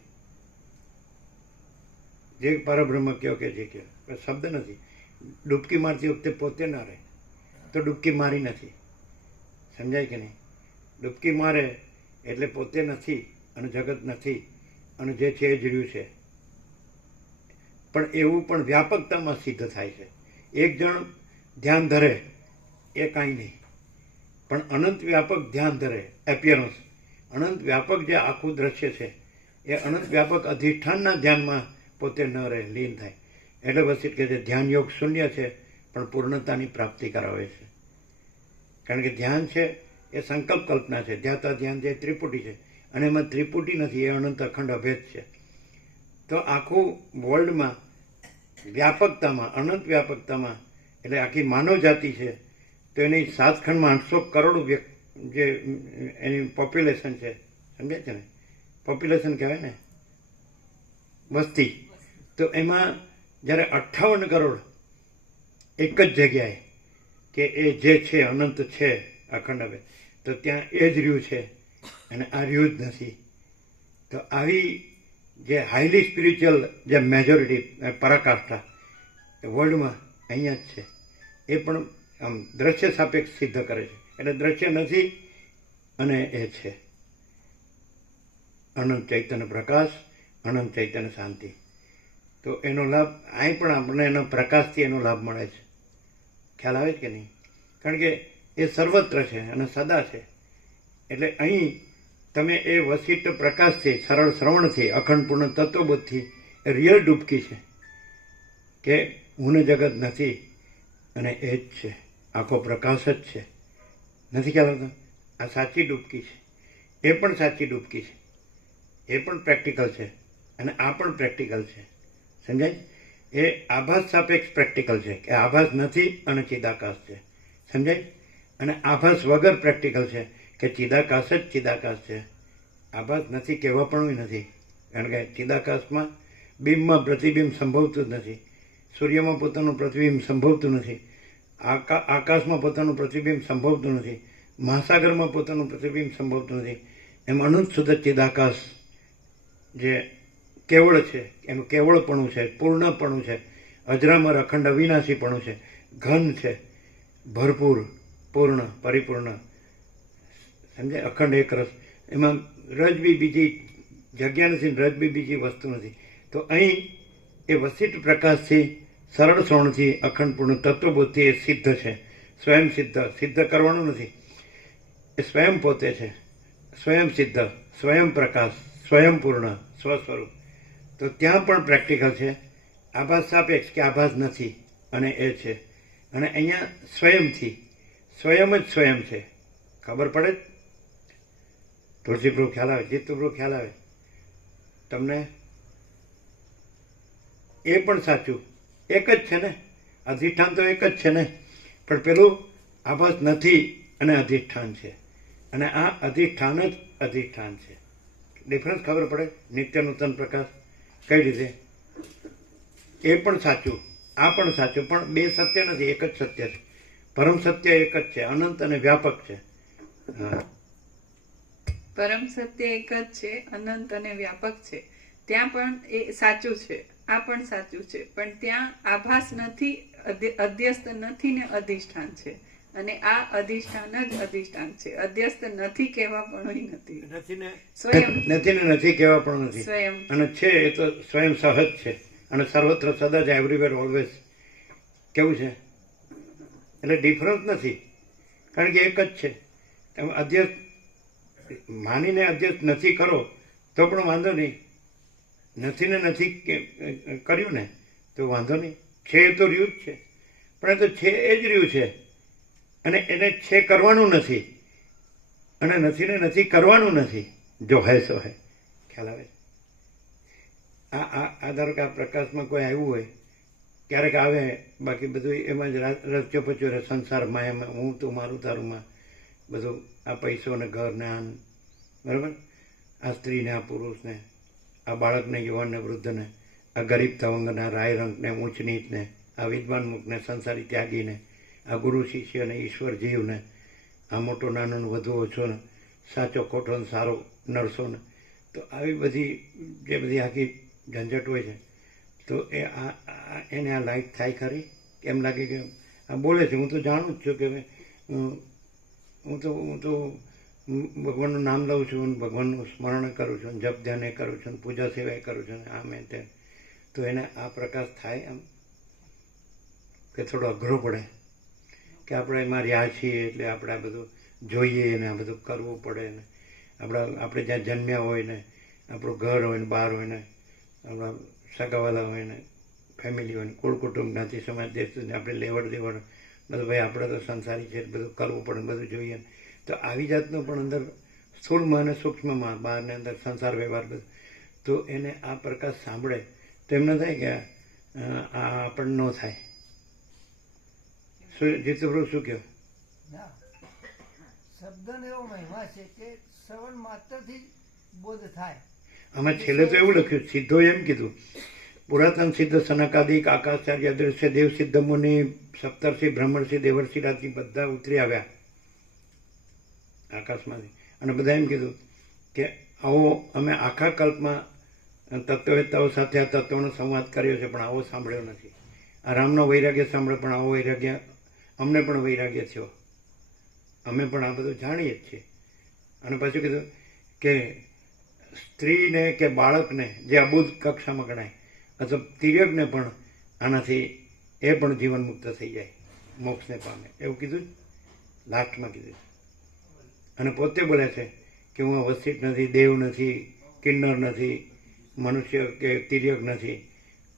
જે પરબ્રહ્મ કહો કે જે કહો, શબ્દ નથી. ડૂબકી મારતી વખતે પોતે ના રહે તો ડૂબકી મારી નથી. સમજાય કે નહીં? ડૂબકી મારે એટલે પોતે નથી અને જગત નથી અને જે છે એ જ રહ્યું છે. પણ એવું પણ વ્યાપકતામાં સિદ્ધ થાય છે. એક જણ ધ્યાન ધરે એ કાંઈ નહીં, પણ અનંત વ્યાપક ધ્યાન ધરે એપિયરન્સ, અનંત વ્યાપક જે આખું દ્રશ્ય છે એ અનંત વ્યાપક અધિષ્ઠાનના ધ્યાનમાં પોતે ન રહે, લીન થાય. એટલે વસિત કહે છે ધ્યાન યોગ શૂન્ય છે પણ પૂર્ણતાની પ્રાપ્તિ કરાવે છે. કારણ કે ધ્યાન છે એ સંકલ્પ કલ્પના છે, ધ્યાતા ધ્યાન જે ત્રિપુટી છે અને એમાં ત્રિપુટી નથી, એ અનંત અખંડ અભેદ છે. તો આખું વર્લ્ડમાં વ્યાપકતામાં, અનંત વ્યાપકતામાં, એટલે આખી માનવ જાતિ છે તો એની 7 ખંડમાં 800 કરોડ જે એની પોપ્યુલેશન છે, સમજે છે ને, પોપ્યુલેશન કહેવાય ને, વસ્તી. તો એમાં જ્યારે 58 કરોડ એક જ જગ્યાએ કે એ જે છે અનંત છે અખંડ અભેદ, તો ત્યાં એ જ રહ્યું છે અને આ રહ્યું જ નથી. તો આવી જે હાઈલી સ્પિરિચ્યુઅલ જે મેજોરિટી પરાકાષ્ઠા વર્લ્ડમાં અહીંયા જ છે. એ પણ આમ દ્રશ્ય સાપેક્ષ સિદ્ધ કરે છે. એટલે દ્રશ્ય નથી અને એ છે અનંત ચૈતન્ય પ્રકાશ, અનંત ચૈતન્ય શાંતિ. તો એનો લાભ અહીં પણ આપણને એનો પ્રકાશથી એનો લાભ મળે છે. ખ્યાલ આવે છે કે નહીં? કારણ કે એ સર્વત્ર છે અને સદા છે. એટલે અહીં તમે એ વસિષ્ઠ પ્રકાશથી, સરળ શ્રવણથી, અખંડ પૂર્ણ તત્વબોધથી રિયલ ડૂબકી છે કે હું જગત નથી અને એ જ છે, આખો પ્રકાશ જ છે. નથી ખ્યાલ આવતો? આ સાચી ડૂબકી છે. એ પણ સાચી ડૂબકી છે, એ પણ પ્રેક્ટિકલ છે અને આ પણ પ્રેક્ટિકલ છે. સમજાય? એ આભાસ સાપેક્ષ પ્રેક્ટિકલ છે કે આભાસ નથી અને ચિદાકાશ છે. સમજાય? અને આભાસ વગર પ્રેક્ટિકલ છે કે ચિદાકાશ જ ચિદાકાશ છે. આભાસ નથી કહેવા પણ નથી, કારણ કે ચિદાકાશમાં બિંબમાં પ્રતિબિંબ સંભવતું જ નથી, સૂર્યમાં પોતાનું પ્રતિબિંબ સંભવતું નથી, આકાશમાં પોતાનું પ્રતિબિંબ સંભવતું નથી, મહાસાગરમાં પોતાનું પ્રતિબિંબ સંભવતું નથી. એમ અનંત શુદ્ધ ચિદાકાશ જે કેવળ છે, એનું કેવળપણું છે, પૂર્ણપણું છે, અજરામર અખંડ અવિનાશીપણું છે, ઘન છે, ભરપૂર, પૂર્ણ, પરિપૂર્ણ. સમજાય? અખંડ એક રસ. એમાં રજ બી બીજી જગ્યા નથી, રજ બી બીજી વસ્તુ નથી. તો અહીં એ વસિષ્ઠ પ્રકાશથી, સરળ શ્રવણથી, અખંડ પૂર્ણ તત્વબોધથી એ સિદ્ધ છે. સ્વયં સિદ્ધ, સિદ્ધ કરવાનું નથી, એ સ્વયં પોતે છે, સ્વયં સિદ્ધ, સ્વયં પ્રકાશ, સ્વયં પૂર્ણ, સ્વસ્વરૂપ. તો ત્યાં પણ પ્રેક્ટિકલ છે. આભાસ સાપેક્ષ કે આભાસ નથી અને એ છે. અને અહીંયા સ્વયંથી, સ્વયં જ સ્વયં છે. ખબર પડે? તુલસીપ્રભુ ખ્યાલ આવે? જીતુપ્રભુ ખ્યાલ આવે તમને? એ પણ સાચું, એક જ છે ને, અધિષ્ઠાન તો એક જ છે ને, પણ પેલું આભાસ નથી અને અધિષ્ઠાન છે, અને આ અધિષ્ઠાન જ અધિષ્ઠાન છે. ડિફરન્સ ખબર પડે? નિત્ય નૂતન પ્રકાશ કઈ રીતે? એ પણ સાચું, આ પણ સાચું, પણ બે સત્ય નથી, એક જ સત્ય છે. પરમ સત્ય એક જ છે, અનંત અને વ્યાપક છે. હા, પરમ સત્ય એક જ છે, અનંત અને વ્યાપક છે. ત્યાં પણ એ સાચું છે, આ પણ સાચું છે, પણ ત્યાં આભાસ નથી, અધ્યસ્ત નથી ને અધિષ્ઠાન છે. અને આ અધિષ્ઠાન જ અધિષ્ઠાન છે. અધ્યસ્ત નથી કહેવા પણ નથી, નથી ને સ્વયં નથી ને નથી કહેવા પણ નથી, સ્વયં અને છે એ તો સ્વયં સહજ છે અને સર્વત્ર સદા જ, એવરીવેર ઓલવેઝ. કેવું છે? એટલે ડિફરન્સ નથી, કારણ કે એક જ છે. તમે અધ્યસ્ત માનીને અધ્યસ્ત નથી કરો તો પણ વાંધો નહીં, નથી ને નથી કર્યું ને તો વાંધો નહીં, છે એ તો રહ્યું જ છે, પણ એ તો છે એ જ રહ્યું છે, અને એને છે કરવાનું નથી, અને નથી ને નથી કરવાનું નથી. જો હે સો હે. ખ્યાલ આવે? આ ધારો કે આ પ્રકાશમાં કોઈ આવ્યું હોય, ક્યારેક આવે, બાકી બધું એમાં જ રચ્યો પચ્યો રહે સંસારમાં, એમાં હું તું મારું તારુંમાં બધું, આ પૈસો ને ઘર ને આન, બરાબર, આ સ્ત્રીને આ પુરુષને, આ બાળકને યુવાનને વૃદ્ધને, આ ગરીબ તવંગને, આ રાય રંગને, ઊંચ નીચને, આ વિદ્વાન મુખને, સંસારી ત્યાગીને, આ ગુરુ શિષ્યને, ઈશ્વર જીવને, આ મોટો નાનો ને વધુ ઓછો ને, સાચો ખોટો ને સારો નરસો ને, તો આવી બધી જે બધી આખી ઝંઝટ હોય છે, તો એને આ લાઈટ થાય ખરી? એમ લાગે કે આ બોલે છે, હું તો જાણું જ છું કે હું તો ભગવાનનું નામ લઉં છું, ભગવાનનું સ્મરણ કરું છું, જપ ધ્યાન એ કરું છું, પૂજા સેવા એ કરું છું, આમ એ તેમ, તો એને આ પ્રકાશ થાય એમ કે થોડો અઘરો પડે કે આપણે એમાં રહ્યા છીએ એટલે આપણે આ બધું જોઈએ ને આ બધું કરવું પડે ને આપણે જ્યાં જન્મ્યા હોય ને આપણું ઘર હોય ને બહાર હોય ને આપણા સગાવાલા હોય ને ફેમિલી હોય ને કુળ કુટુંબ જ્ઞાતિ સમાજ દેશ સુધી આપણે લેવડ દેવડ બધું, ભાઈ આપણે તો સંસારી છે બધું કરવું પડે, બધું જોઈએ. તો આવી જાતનું પણ અંદર સ્થૂળમાં અને સૂક્ષ્મમાં, બહાર ને અંદર સંસાર વ્યવહાર બધું, તો એને આ પ્રકાશ સાંભળે તો એમને થાય કે આ આપણને ન થાય. શું જીતુભાઈ શું કહો? ના, શબ્દનો એવો મહિમા છે કે શ્રવણ માત્રથી જ બોધ થાય. આમાં છેલ્લે તો એવું લખ્યું, સિદ્ધો એમ કીધું, પુરાતન સિદ્ધ સનકાદિક આકાશાચાર્ય અદૃશ્ય દેવ સિદ્ધ મુનિ સપ્તર્ષિ બ્રહ્મર્ષિ દેવર્ષિ રાતિ બધા ઉતરી આવ્યા આકાશમાંથી, અને બધા એમ કીધું કે આવો અમે આખા કલ્પમાં તત્વવેતાઓ સાથે આ તત્વનો સંવાદ કર્યો છે, પણ આવો સાંભળ્યો નથી. આ રામનો વૈરાગ્ય સાંભળે, પણ આવો વૈરાગ્ય અમને પણ વૈરાગ્ય થયો, અમે પણ આ બધું જાણીએ જ છીએ. અને પાછું કીધું કે સ્ત્રીને કે બાળકને જે અબુધ કક્ષામાં ગણાય અથવા તિર્યકને પણ આનાથી એ પણ જીવન મુક્ત થઈ જાય, મોક્ષને પામે, એવું કીધું લાસ્ટમાં કીધું. અને પોતે બોલે છે કે હું અવસ્થિત નથી, દેવ નથી, કિન્નર નથી, મનુષ્ય કે તિર્યક નથી,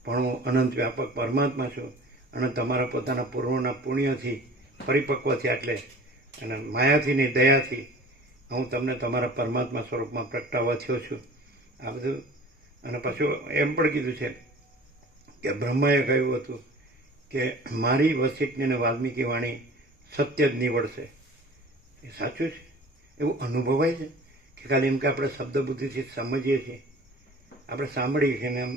પણ હું અનંત વ્યાપક પરમાત્મા છું, અને તમારા પોતાના પૂર્વના પુણ્યથી પરિપક્વ થયા એટલે અને માયાથી ને દયાથી હું તમને તમારા પરમાત્મા સ્વરૂપમાં પ્રગટાવવા થયો છું. આ બધું. અને પાછું એમ પણ કીધું છે કે બ્રહ્માએ કહ્યું હતું કે મારી વસિષ્ઠની અને વાલ્મીકી વાણી સત્ય જ નીવડશે. એ સાચું છે, એવું અનુભવાય છે કે ખાલી એમ કે આપણે શબ્દ બુદ્ધિથી સમજીએ છીએ, આપણે સાંભળીએ છીએ ને એમ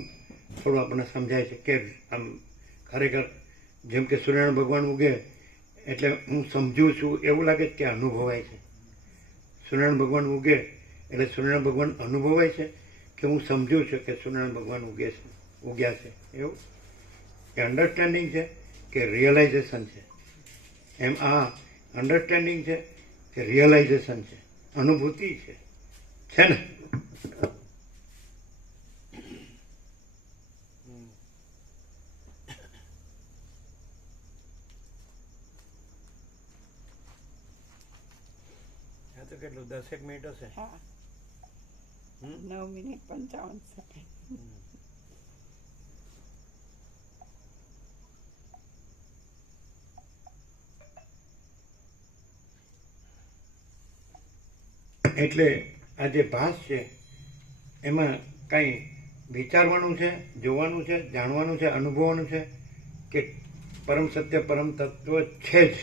થોડું આપણને સમજાય છે કે આમ ખરેખર જેમ કે સૂર્યનારાયણ ભગવાન ઉગે એટલે હું સમજું છું એવું લાગે છે કે અનુભવાય છે. સૂર્યનારાયણ ભગવાન ઉગે એટલે સૂર્યનારાયણ ભગવાન અનુભવાય છે કે હું સમજું છું કે સૂર્યનારાયણ ભગવાન ઉગ્યા છે, એવું એ અન્ડરસ્ટેન્ડિંગ છે કે રિયલાઇઝેશન છે? એમ આ અન્ડરસ્ટેન્ડિંગ છે કે રિયલાઇઝેશન છે, અનુભૂતિ છે ને? તો કેટલું 10 મિનિટ હશે? 9:55. એટલે આ જે ભાસ છે એમાં કાંઈ વિચારવાનું છે, જોવાનું છે, જાણવાનું છે, અનુભવવાનું છે કે પરમ સત્ય પરમ તત્વ છે જ,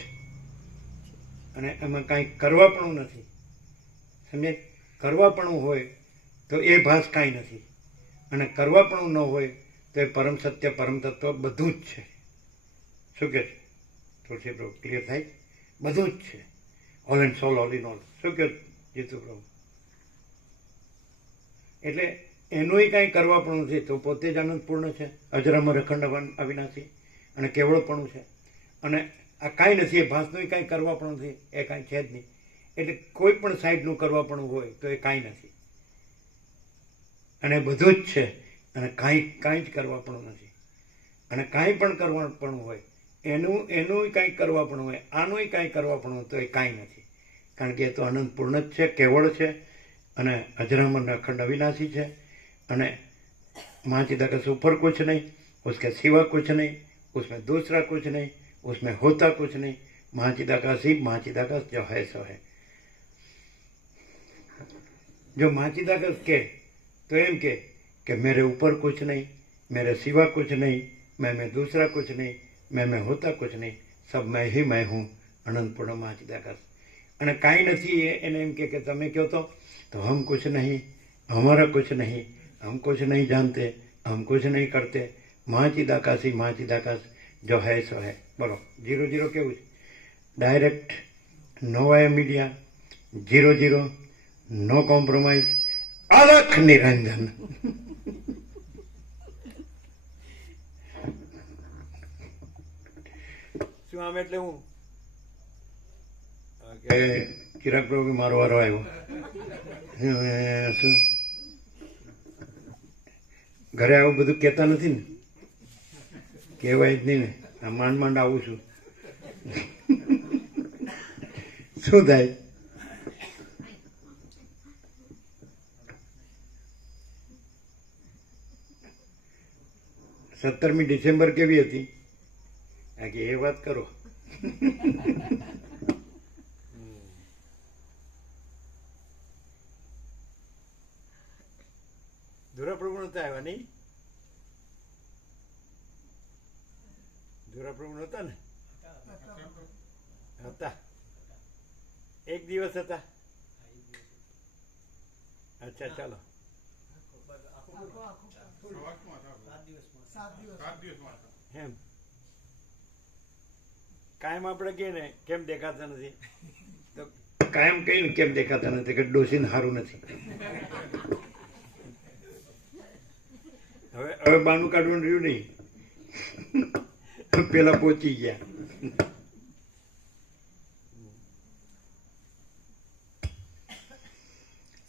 અને એમાં કાંઈ કરવાપણું નથી. સમજે? કરવાપણું હોય તો એ ભાસ કાંઈ નથી, અને કરવાપણું ન હોય તો એ પરમ સત્ય પરમ તત્વ બધું જ છે. શું કહે છે તુલસી પ્રભુ? ક્લિયર થાય? બધું જ છે, all and soul, all in all. શું કહે જીતુ પ્રભુ? એટલે એનુંય કાંઈ કરવાપણું નથી, તો પોતે જ આનંદપૂર્ણ છે, અજરામર અખંડ અવિનાશી અને કેવળપણું છે. અને આ કાંઈ નથી, એ ભાસનું કાંઈ કરવાપણું નથી, એ કાંઈ છે જ નહીં. એટલે કોઈ પણ સાઈડનું કરવાપણું હોય તો એ કાંઈ નથી, અને બધું જ છે, અને કાંઈ જ કરવાપણું નથી. અને કાંઈ પણ કરવાપણું હોય એનું કાંઈ કરવાપણું હોય, આનુંય કાંઈ કરવાપણું હોય તો એ કાંઈ નથી, કારણ કે એ તો અનંતપૂર્ણ જ છે, કેવળ છે, અને અજરામર અખંડ અવિનાશી છે. અને माँ चिदा के ऊपर कुछ नहीं, उसके सिवा कुछ नहीं, उसमें दूसरा कुछ नहीं, उसमें होता कुछ नहीं। महाचिदाकाश ही महाचिदाकाश जो है सो है। जो महाचिदाकाश के तो एम के मेरे ऊपर कुछ नहीं, मेरे सिवा कुछ नहीं, मैं दूसरा कुछ नहीं, मैं होता कुछ नहीं, सब मैं ही मैं हूँ, अनंतपूर्ण महाचिदाकाश। અને કાંઈ નથી એને એમ કે તમે કહો તો हम कुछ नहीं, हमारा कुछ नहीं, हम कुछ नहीं जानते, हम कुछ नहीं करते, महाचिदाकाश ही महाचिदाकाश जो है सो है। बोलो 00 કેવું છે? ડાયરેક્ટ, નો વાય મીડિયા, 00, નો કોમ્પ્રોમાઇઝ, અલખ નિરંજન। શું આમ એટલે હું કે ચિરાગ પ્રભુ મારો વારો આવ્યો શું ઘરે આવું બધું કહેતા નથી ને? કહેવાય જ નહીં ને, આ માંડ માંડ આવું છું। શું થાય? 17મી ડિસેમ્બર કેવી હતી? આ કે એ વાત કરો। ધુરાપ્રભુ નતા આવ્યા નહીં? ધુરાપ્રભુ નતા ને? હતા, એક દિવસ હતા। અચ્છા ચાલો, એમ કાયમ આપણે કહીએ ને કેમ દેખાતા નથી તો કાયમ કહીને કેમ દેખાતા નથી કે ડોસીને સારું નથી। હવે હવે બાનું કાઢવાનું રહ્યું નહીં, પેલા પહોંચી ગયા।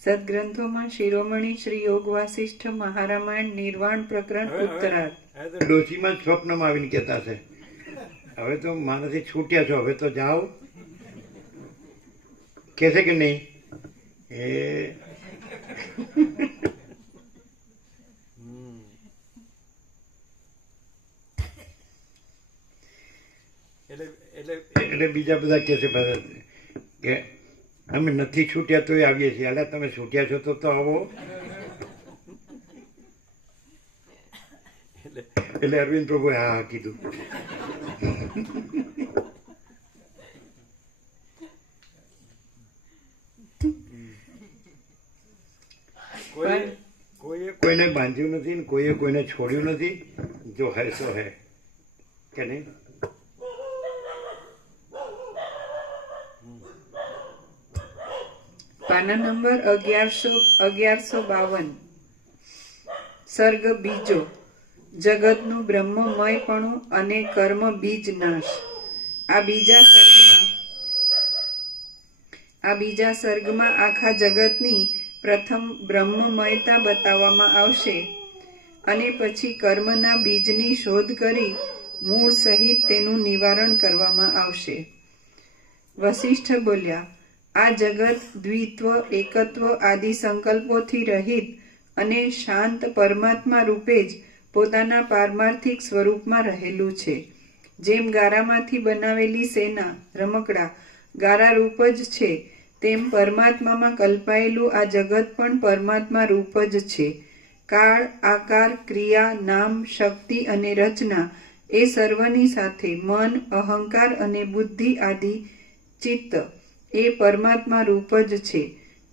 સદગ્રંથોમાં શિરોમણી શ્રી યોગ વાસિષ્ઠ મહારામાયણ નિર્વાણ પ્રકરણ ઉત્તરાર્ધ। ડોસીમાં જ સ્વપ્નમાં આવીને કહેતા છે હવે તો મારાથી છૂટ્યા છો, હવે તો જાઓ, કે છે કે નહીં? એ એટલે બીજા બધા કે છે કે અમે નથી છૂટ્યા તોય આવીએ છીએ। એટલે તમે છૂટ્યા છો તો આવો। એટલે અરવિંદ પ્રભુએ હા કીધું। કોઈને બાંધ્યું નથી ને કોઈએ કોઈને છોડ્યું નથી, જો હે સો હે, કે નહીં? પાના નંબર 1152 સર્ગ બીજો જગતનું બ્રહ્મમયપણું અને કર્મ બીજ નાશ। આ બીજા સર્ગમાં આખા જગતની પ્રથમ બ્રહ્મમયતા બતાવવામાં આવશે અને પછી કર્મના બીજની શોધ કરી મૂળ સહિત તેનું નિવારણ કરવામાં આવશે। વસિષ્ઠ બોલ્યા, આ જગત દ્વિત્વ, એકત્વ આદિ સંકલ્પોથી રહિત અને શાંત પરમાત્મા રૂપે જ પોતાના પારમાર્થિક સ્વરૂપમાં રહેલું છે। જેમ ગારામાંથી બનાવેલી સેના, રમકડા ગારા રૂપ જ છે, તેમ પરમાત્મામાં કલ્પાયેલું આ જગત પણ પરમાત્મા રૂપ જ છે। કાળ, આકાર, ક્રિયા, નામ, શક્તિ અને રચના એ સર્વની સાથે મન, અહંકાર અને બુદ્ધિ આદિ ચિત્ત એ પરમાત્મા રૂપ જ છે।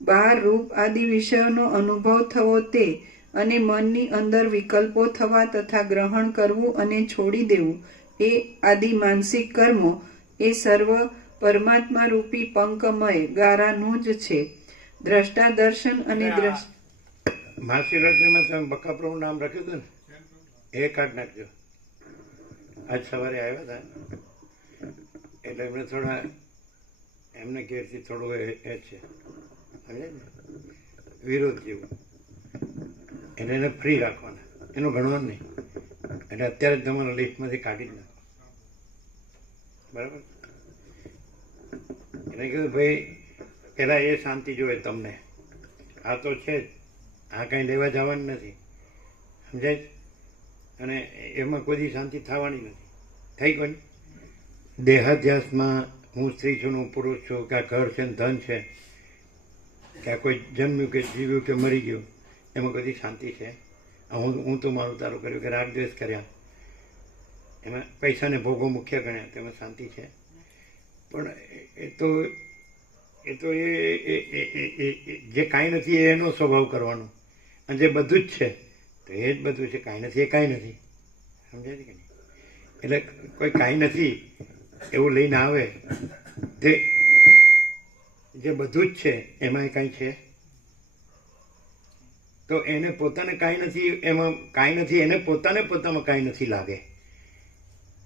બહાર રૂપ આદિ વિષયોનો અનુભવ થવો તે અને મનની અંદર વિકલ્પો થવા તથા ગ્રહણ કરવું અને છોડી દેવું એ આદિ માનસિક કર્મો એ સર્વ પરમાત્મા રૂપી પંકમય ગારાનું જ છે। દ્રષ્ટા દર્શન અને માસી રચનામાં તમે બકાપ્રભુ નામ રાખ્યું હતું ને, એ કાઢ નાખજો। આજ સવારે આવ્યા હતા એટલે એમને થોડા એમને ઘેરથી થોડું એ છે સમજે ને, વિરોધ જેવું, એટલે એને ફ્રી રાખવાના, એનું ગણવાનું નહીં। એટલે અત્યારે જ તમારા લિસ્ટમાંથી કાઢી જ નાખો, બરાબર? એને કીધું ભાઈ પહેલાં એ શાંતિ જોઈએ તમને, આ તો છે જ, આ કાંઈ લેવા જવાનું નથી, સમજાય? અને એમાં કોઈ શાંતિ થવાની નથી। થઈ ગયું ને? દેહાધ્યાસમાં હું સ્ત્રી છું ને હું પુરુષ છું કે આ ઘર છે ને ધન છે કે આ કોઈ જન્મ્યું કે જીવ્યું કે મરી ગયું એમાં બધી શાંતિ છે. હું તો મારું તારું કર્યું કે રાગ દ્વેષ કર્યા એમાં પૈસાને ભોગો મુખ્ય ગણ્યા તેમાં શાંતિ છે. પણ એ તો જે કાંઈ નથી એનો સ્વભાવ કરવાનો અને જે બધું જ છે તો એ જ બધું છે. કાંઈ નથી એ કાંઈ નથી. સમજાય છે કે નહીં? એટલે કોઈ કાંઈ નથી એવું લઈને આવે તે જે બધું જ છે એમાં કાંઈ છે તો એને પોતાને કાંઈ નથી એમાં કાંઈ નથી એને પોતાને પોતામાં કાંઈ નથી લાગે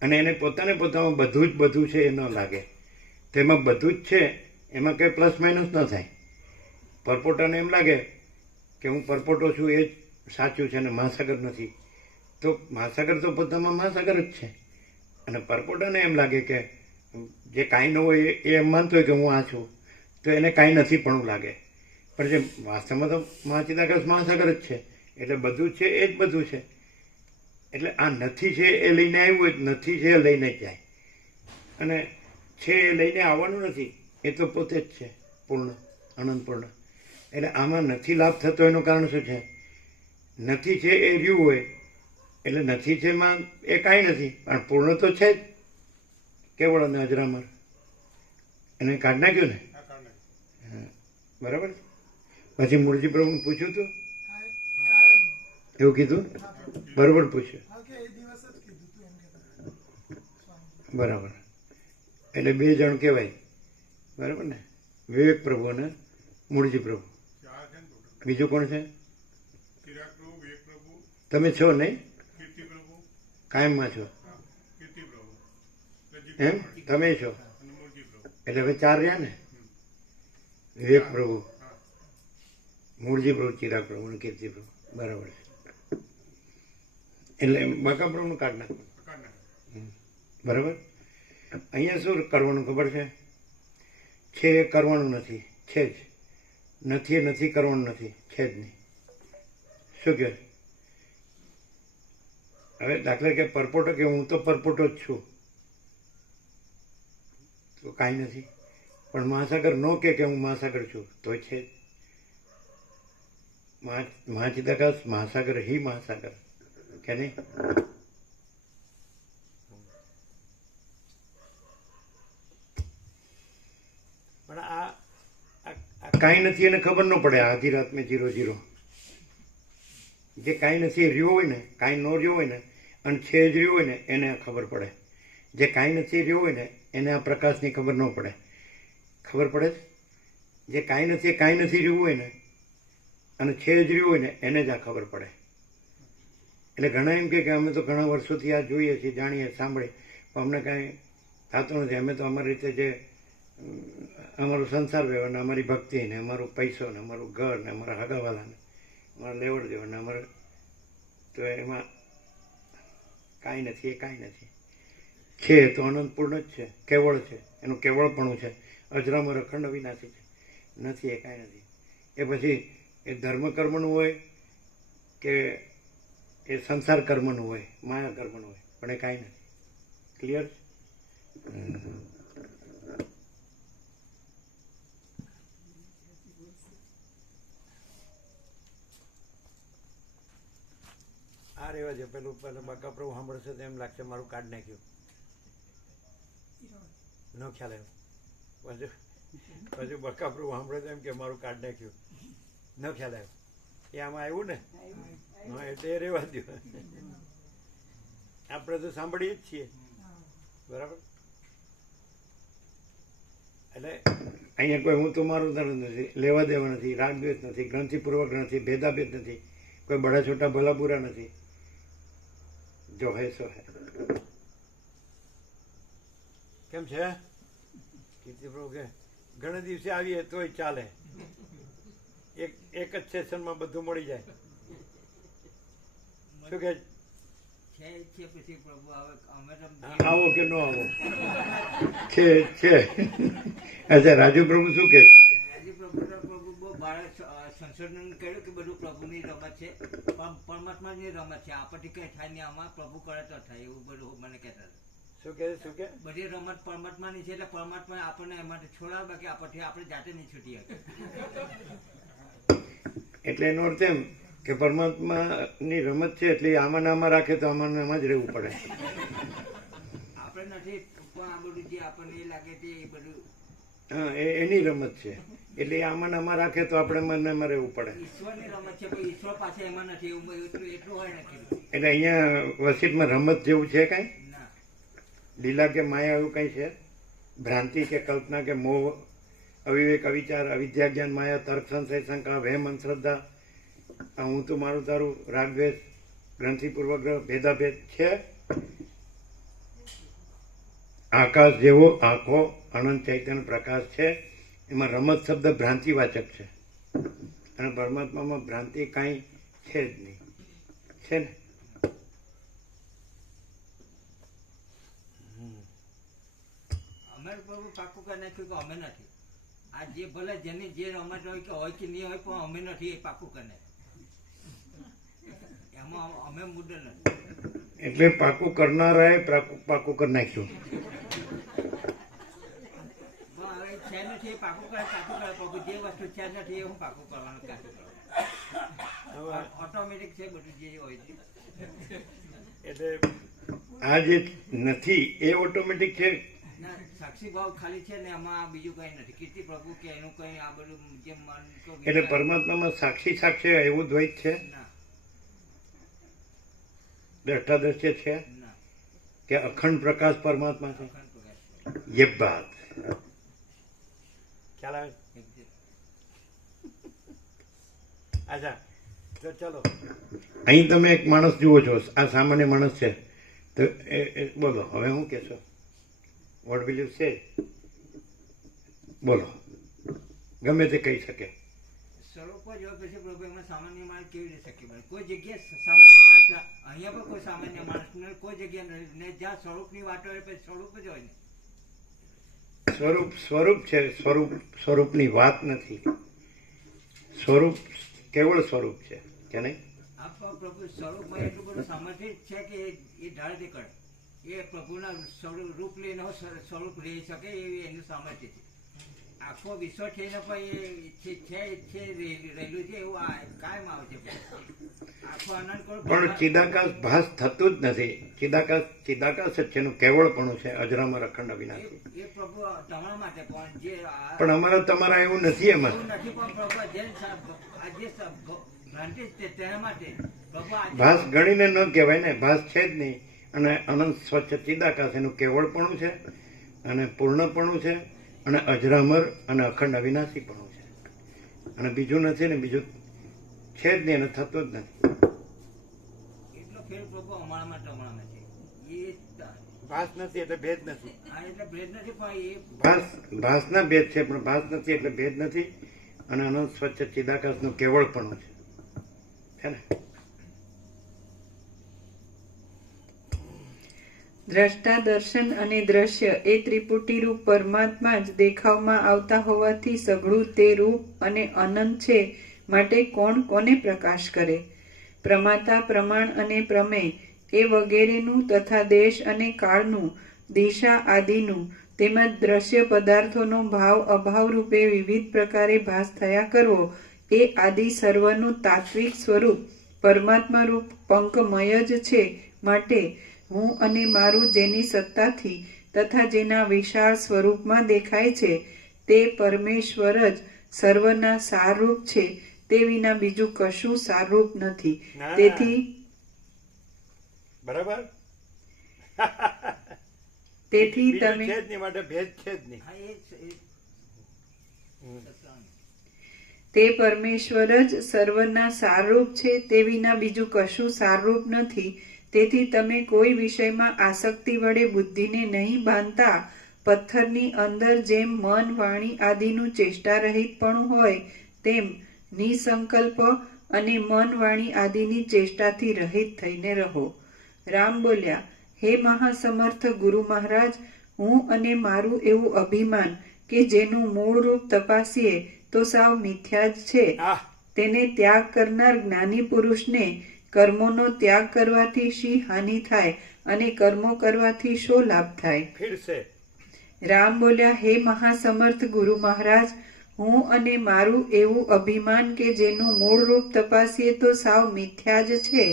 અને એને પોતાને પોતામાં બધું જ છે એ ન લાગે. તેમાં બધું જ છે એમાં કંઈ પ્લસ માઇનસ ન થાય. પરપોટાને એમ લાગે કે હું પરપોટો છું એ જ સાચું છે અને મહાસાગર નથી તો મહાસાગર તો પોતામાં મહાસાગર જ છે અને પરપોટાને એમ લાગે કે જે કાંઈ ન હોય એ એમ માનતો હોય કે હું આ છું તો એને કાંઈ નથી પણ લાગે. પણ જે વાસ્તવમાં તો મહાચિદાકાશ મહાસાગર જ છે એટલે બધું છે એ જ બધું છે. એટલે આ નથી છે એ લઈને આવ્યું હોય નથી છે એ લઈને જ જાય અને છે એ લઈને આવવાનું નથી એ તો પોતે જ છે પૂર્ણ અનંતપૂર્ણ. એટલે આમાં નથી લાભ થતો એનું કારણ શું છે? નથી છે એ રહ્યું હોય એટલે નથી છે એમાં એ કાંઈ નથી પણ પૂર્ણ તો છે જ કેવળ અને અજરામર. એને કાઢ નાખ્યું ને આ કારણે બરાબર. પછી મૂળજી પ્રભુને પૂછ્યું હતું કાયમ એવું કીધું બરોબર પૂછ્યું હા કે એ દિવસ જ કીધું તું એમ કે બરાબર. એટલે બે જણ કહેવાય બરાબર ને? વિવેક પ્રભુ અને મૂળજી પ્રભુ. ચાર છે ને total. બીજું કોણ છે? ચિરાગ પ્રભુ, વિવેક પ્રભુ, તમે છો નહીં? કીર્તિ પ્રભુ, કાયમમાં છો હા, કીર્તિ પ્રભુ, રજીત એમ? પ્રભુ તમે છો અને મૂળજી પ્રભુ. એટલે હવે ચાર રહ્યા ને? વિવેક પ્રભુ, હા, મૂળજી પ્રભુ, ચિરાગ પ્રભુ અને કીર્તિ પ્રભુ. બરાબર છે. એટલે બાકા પ્રભુનું કાઢ નાખવાનું. પ્રકાર નાખે. બરાબર. અહીંયા શું કરવાનું ખબર છે? છે એ કરવાનું નથી, છે જ. નથી એ નથી કરવાનું નથી, છે જ નહીં. શું કહે? હવે દાખલા કે પરપોટો કે હું તો પરપોટો જ છું તો કાંઈ નથી. પણ મહાસાગર ન કે હું મહાસાગર છું તો છે જ. મહાચિદાકાશ મહાસાગર હિ મહાસાગર કે નહીં? પણ આ કાંઈ નથી એને ખબર ન પડે. આધી રાત મેં 0 જે કાંઈ નથી એ રહ્યો હોય ને, કાંઈ ન રહ્યો હોય ને અને છે જ રહ્યો હોય ને એને ખબર પડે. જે કાંઈ નથી રહ્યો હોય ને એને આ પ્રકાશની ખબર ન પડે. ખબર પડે છે? જે કાંઈ નથી એ કાંઈ નથી રહ્યું હોય ને અને છે જ રહ્યું હોય ને એને જ આ ખબર પડે. એટલે ઘણા એમ કે અમે તો ઘણા વર્ષોથી આ જોઈએ છીએ, જાણીએ, સાંભળીએ પણ અમને કાંઈ થતું નથી. અમે તો અમારી રીતે જે અમારો સંસાર વ્યવહાર ને અમારી ભક્તિ ને અમારો પૈસો ને અમારું ઘર ને અમારા હગાવાલા ને અમારા લેવડ દેવડ ને અમારે તો એમાં કાંઈ નથી એ કાંઈ નથી. છે તો અનંતપૂર્ણ જ છે, કેવળ છે, એનું કેવળપણું છે, અજરામર અખંડ વિનાશી છે. નથી એ કાંઈ નથી. એ પછી એ ધર્મ કર્મનું હોય કે એ સંસાર કર્મનું હોય, માયા કર્મનું હોય, પણ એ કાંઈ નથી. ક્લિયર? આ રેવા છે. પેલું બાકા પ્રભુ સાંભળશે તો એમ લાગશે મારું કાર્ડ નાખ્યું. ન ખ્યાલ આવ્યો. પછી બાકા પ્રભુ સાંભળે તો એમ કે મારું કાર્ડ નાખ્યું. ન ખ્યાલ આવ્યો. એ આમાં આવ્યું ને? હા, એટલે એ રેવા દો. આપણે તો સાંભળીએ જ છીએ બરાબર. એટલે અહીંયા કોઈ હું તો મારું નથી, લેવા દેવા નથી, રાગ દ્વેષ નથી, ગ્રંથિપૂર્વક નથી, ભેદાભેદ નથી, કોઈ બડા છોટા ભલા બુરા નથી. જો હે સો હે. કેમ છે કીર્તિ પ્રભુ? કે ઘણા દિવસે આવીએ તોય ચાલે. એક જ સેશનમાં બધું મળી જાય. શું કે પછી પ્રભુ આવે અમે આવો કે ન આવો? છે અચ્છા, રાજુ પ્રભુ શું કે? પ્રભુ બહુ બાળક સંશોધન કર્યું કે બધું પ્રભુની રમત છે, પરમાત્માની રમત છે. આપણથી કઈ થાય નહીં, આમાં પ્રભુ કરે તો થાય એવું બધું મને કહેતા હતા. શું કે બધી રમત પરમાત્માની છે એટલે પરમાત્મા આપણને એમાંથી છોડાવે બાકી આપણથી આપણે જાતે નહીં છૂટી શકે. એટલે એનો અર્થ એમ કે પરમાત્માની રમત છે એટલે એ આમાં ને આમાં રાખે તો આમાં ને આમાં જ રહેવું પડે. આપણે નથી પણ આ બધું જે આપણને એ લાગે તે એ બધું હા, એની રમત છે એટલે એ આમાં ને આમાં રાખે તો આપણે એમાં ને એમાં રહેવું પડે. ઈશ્વરની રમત છે પણ ઈશ્વર પાસે એમાં નથી એવું એટલું હોય નથી. એટલે અહીંયા વસીતમાં રમત જેવું છે કાંઈ? ના, લીલા કે માયા એવું કંઈ છે? ભ્રાંતિ કે કલ્પના કે મોહ, અવિવેક, અવિચાર, અવિદ્યા, જ્ઞાન, માયા, તર્ક, સંશય, શંકા, વહેમ, અંધશ્રદ્ધા, આ હું તું મારું તારું, રાગદ્વેષ, ગ્રંથિ, પૂર્વગ્રહ, ભેદાભેદ છે? આકાશ જેવો આખો અનંત ચૈતન્ય પ્રકાશ છે, એમાં રમત શબ્દ ભ્રાંતિવાચક છે અને પરમાત્મામાં ભ્રાંતિ કાંઈ છે જ નહીં. છે ને? અમે પ્રભુ પાકું કરી નાખ્યું કે અમે નથી. આ જે ભલે જેની જે રમત હોય કે નહીં હોય પણ અમે નથી એ પાકું કરી નાખ્યું. એમાં અમે મુદ્દો નથી. એટલે પાકું કરનારાએ પાકું કરી નાખ્યું. પણ હવે છે નથી એ પાકું કરે પ્રભુ જે વસ્તુ છે નથી એ હું પાકું કરવાનું કાઢું કરું. ઓટોમેટિક છે બધું જે હોય છે. એટલે આ જે નથી એ ઓટોમેટિક છે. ના, સાક્ષી ભાવ ખાલી છે ને એમાં બીજું કઈ નથી. કીર્તિ પ્રભુ કે એનું કઈ આ બધું જે મન એટલે પરમાત્મામાં સાક્ષી સાક્ષી એવું દ્વૈત છે, ના દ્રષ્ટા દ્રશ્ય છે ના કે અખંડ પ્રકાશ પરમાત્મા છે. અખંડ પ્રકાશ ये बात ખ્યાલ આવે? છે. અચ્છા, તો ચલો અહીં તમે એક માણસ જુઓ છો, આ સામાન્ય માણસ છે, તો બોલો હવે શું કહેશો? What will you say? બોલો, ગમે તે કહી શકે. સ્વરૂપ જ હોય પછી પ્રભુ એમાં સામાન્ય માણસ કેવી રીતે શક્ય બને? કોઈ જગ્યાએ સામાન્ય માણસ અહીંયા પણ કોઈ સામાન્ય માણસ ને કોઈ જગ્યાએ ને જ્યાં સ્વરૂપની વાત હોય પછી સ્વરૂપ જ હોય ને. સ્વરૂપ છે, સ્વરૂપની વાત નથી. સ્વરૂપ કેવળ સ્વરૂપ છે કે નહીં? આ પ્રભુ સ્વરૂપમાં એટલું બધું સામર્થ્ય છે કે એ ધારથી કરે એ પ્રભુના રૂપ લઈને સ્વરૂપ રહી શકે એવી એનું સામર્થ્ય છે. આખો વિશ્વ થઈને પણ એ રહેલું છે એવું આ કાયમ આવે છે. આખો આનંદ કરો પણ ચિદાકાશ ભાસ થતું જ નથી. ચિદાકાશ જ છે, એનું કેવળપણું છે, અજરામર અખંડ અવિનાશી. એ પ્રભુ તમારા માટે પણ જે પણ અમારા તમારા એવું નથી. એમાં એવું નથી પણ પ્રભુ જે ભ્રાંતિ છે તેના માટે પ્રભુ ભાસ ગણીને ન કહેવાય ને, ભાસ છે જ નહીં. અને અનંત સ્વચ્છ ચિદાકાશ એનું કેવળપણું છે અને પૂર્ણપણું છે અને અજરામર અને અખંડ અવિનાશીપણું છે અને બીજું નથી ને, બીજું છે જ નહીં અને થતું જ નથી. એટલો ફેર પ્રભુ અમારામાં તમારામાં છે. એ ભાસ નથી એટલે ભેદ નથી. આ એટલે ભેદ નથી પણ એ ભાસના ભેદ છે પણ ભાસ નથી એટલે ભેદ નથી અને અનંત સ્વચ્છ ચિદાકાશનું કેવળપણું છે ને? દ્રષ્ટા, દર્શન અને દ્રશ્ય એ ત્રિપુટી રૂપ પરમાત્મા જ દેખાવમાં આવતા હોવાથી સઘળું તે રૂપ અને અનંત છે, માટે કોણ કોને પ્રકાશ કરે? પ્રમાતા, પ્રમાણ અને પ્રમેય એ વગેરેનું તથા દેશ અને કાળનું, દિશા આદિનું તેમજ દ્રશ્ય પદાર્થોનો ભાવ અભાવ રૂપે વિવિધ પ્રકારે ભાસ થયા કરવો એ આદિ સર્વનું તાત્વિક સ્વરૂપ પરમાત્મા રૂપ પંકમય જ છે. માટે હું અને મારું જેની સત્તાથી તથા જેના વિશાળ સ્વરૂપમાં દેખાય છે તે પરમેશ્વર જ સર્વના સારરૂપ છે, તે વિના બીજું કશું સારરૂપ નથી. તેથી બરાબર. તેથી તમે માટે ભેદ છે જ નહીં. હા એ તે પરમેશ્વર જ સર્વના સારરૂપ છે, તે વિના બીજું કશું સારરૂપ નથી. તેથી તમે કોઈ વિષયમાં આસક્તિ વડે બુદ્ધિને નહીં બાંધતા પથ્થરની અંદર જેમ મન, વાણી આદિનું ચેષ્ટા રહિતપણું હોય તેમ નિસંકલ્પ અને મન, વાણી આદિની ચેષ્ટાથી રહિત થઈને રહો. રામ બોલ્યા, હે મહાસમર્થ ગુરુ મહારાજ, હું અને મારું એવું અભિમાન કે જેનું મૂળ રૂપ તપાસીએ તો સાવ મિથ્યા જ છે, તેને ત્યાગ કરનાર જ્ઞાની પુરુષને કર્મોનો ત્યાગ કરવાથી શી હાનિ થાય અને કર્મો કરવાથી શો લાભ થાય? फिर से રામ બોલ્યા, હે મહાસમર્થ ગુરુ મહારાજ, હું અને મારું એવું અભિમાન કે જેનું મૂળ રૂપ તપાસીએ તો સાવ મિથ્યા જ છે,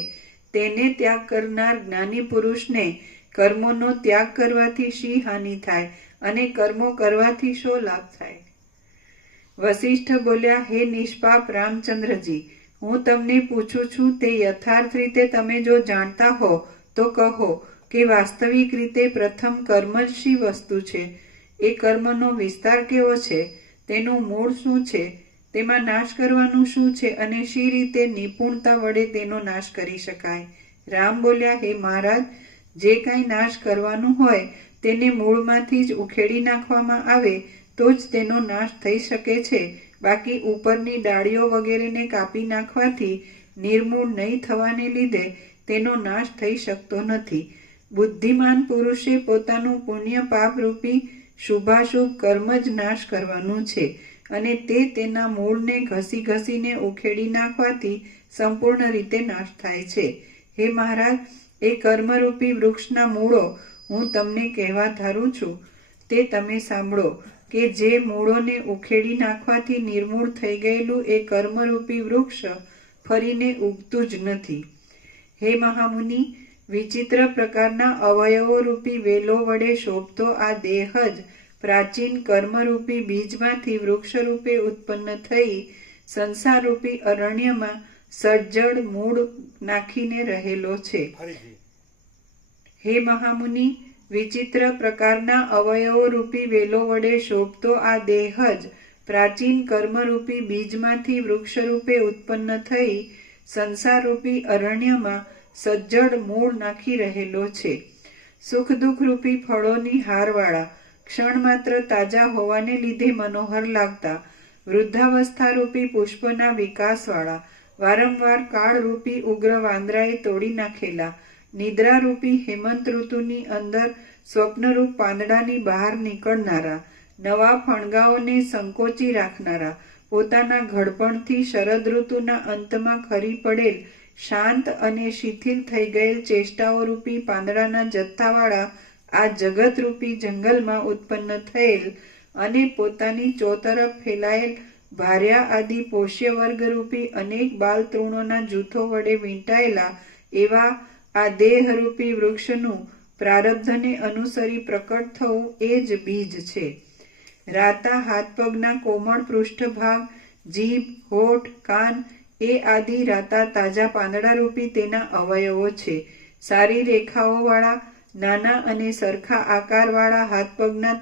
તેને ત્યાગ કરનાર જ્ઞાની પુરુષને કર્મોનો ત્યાગ કરવાથી શી હાનિ થાય અને કર્મો કરવાથી શો લાભ થાય? વશિષ્ઠ બોલ્યા, હે નિષ્પાપ રામચંદ્રજી, હું તમને પૂછું છું તે યથાર્થ રીતે તમે જો જાણતા હો તો કહો કે વાસ્તવિક રીતે પ્રથમ કર્મ જ શી વસ્તુ છે? એ કર્મનો વિસ્તાર કેવો છે? તેનું મૂળ શું છે? તેમાં નાશ કરવાનું શું છે અને શી રીતે નિપુણતા વડે તેનો નાશ કરી શકાય? રામ બોલ્યા, હે મહારાજ, જે કાંઈ નાશ કરવાનું હોય તેને મૂળમાંથી જ ઉખેડી નાખવામાં આવે તો જ તેનો નાશ થઈ શકે છે. બાકી ઉપરની ડાળીઓ વગેરેને કાપી નાખવાથી નિર્મૂળ નહીં થવાને લીધે તેનો નાશ થઈ શકતો નથી. બુદ્ધિમાન પુરુષે પોતાનું પુણ્ય પાપ રૂપી શુભાશુભ કર્મ જ નાશ કરવાનું છે અને તે તેના મૂળને ઘસી ઘસીને ઉખેડી નાખવાથી સંપૂર્ણ રીતે નાશ થાય છે. હે મહારાજ, એ કર્મરૂપી વૃક્ષના મૂળો હું તમને કહેવા ધારું છું તે તમે સાંભળો કે જે મૂળોને ઉખેડી નાખવાથી નિર્મૂળ થઈ ગયેલું એ કર્મરૂપી વૃક્ષ ફરીને ઉગતું જ નથી. હે મહામુનિ, વિચિત્ર પ્રકારના અવયવો રૂપી વેલો વડે શોભતો આ દેહ જ પ્રાચીન કર્મરૂપી બીજમાંથી વૃક્ષરૂપે ઉત્પન્ન થઈ સંસારરૂપી અરણ્યમાં સજ્જડ મૂળ નાખીને રહેલો છે. ફરીથી હે મહામુનિ, વિચિત્ર પ્રકારના અવયવો રૂપી વેલો વડે શોભતો આ દેહ જ પ્રાચીન કર્મરૂપી બીજમાંથી વૃક્ષરૂપે ઉત્પન્ન થઈ સંસારરૂપી અરણ્યમાં સજ્જડ મૂળ નાખી રહેલો છે. સુખ દુઃખ રૂપી ફળોની હારવાળા, ક્ષણ માત્ર તાજા હોવાને લીધે મનોહર લાગતા, વૃદ્ધાવસ્થારૂપી પુષ્પના વિકાસવાળા, વારંવાર કાળરૂપી ઉગ્ર વાંદરાએ તોડી નાખેલા, નિદ્રારૂપી હેમંત ઋતુની અંદર સ્વપ્નરૂપ પાંદડાની બહાર નીકળનારા, નવા ફણગાઓને સંકોચી રાખનારા, પોતાના ઘડપણથી શરદ ઋતુના અંતમાં ખરી પડેલ શાંત અને શિથિલ થઈ ગયેલ ચેષ્ટાઓરૂપી પાંદડાના જથ્થાવાળા આ જગતરૂપી જંગલમાં ઉત્પન્ન થયેલ અને પોતાની ચોતરફ ફેલાયેલ ભાર્યા આદિ પોષ્ય વર્ગરૂપી અનેક બાલ તૃણોના જૂથો વડે વીંટાયેલા એવા આ દેહરૂપી વૃક્ષનું પ્રારબ્ધને અનુસરી પ્રકટ થવું એ જ બીજ છે. રાતા હાથ પગના કોમળ પૃષ્ઠભાગ, જીભ, હોઠ, કાન એ આદિ રાતા તાજા પાંદડારૂપી તેના અવયવો છે. સારી રેખાઓવાળા નાના અને સરખા આકારવાળા હાથ પગના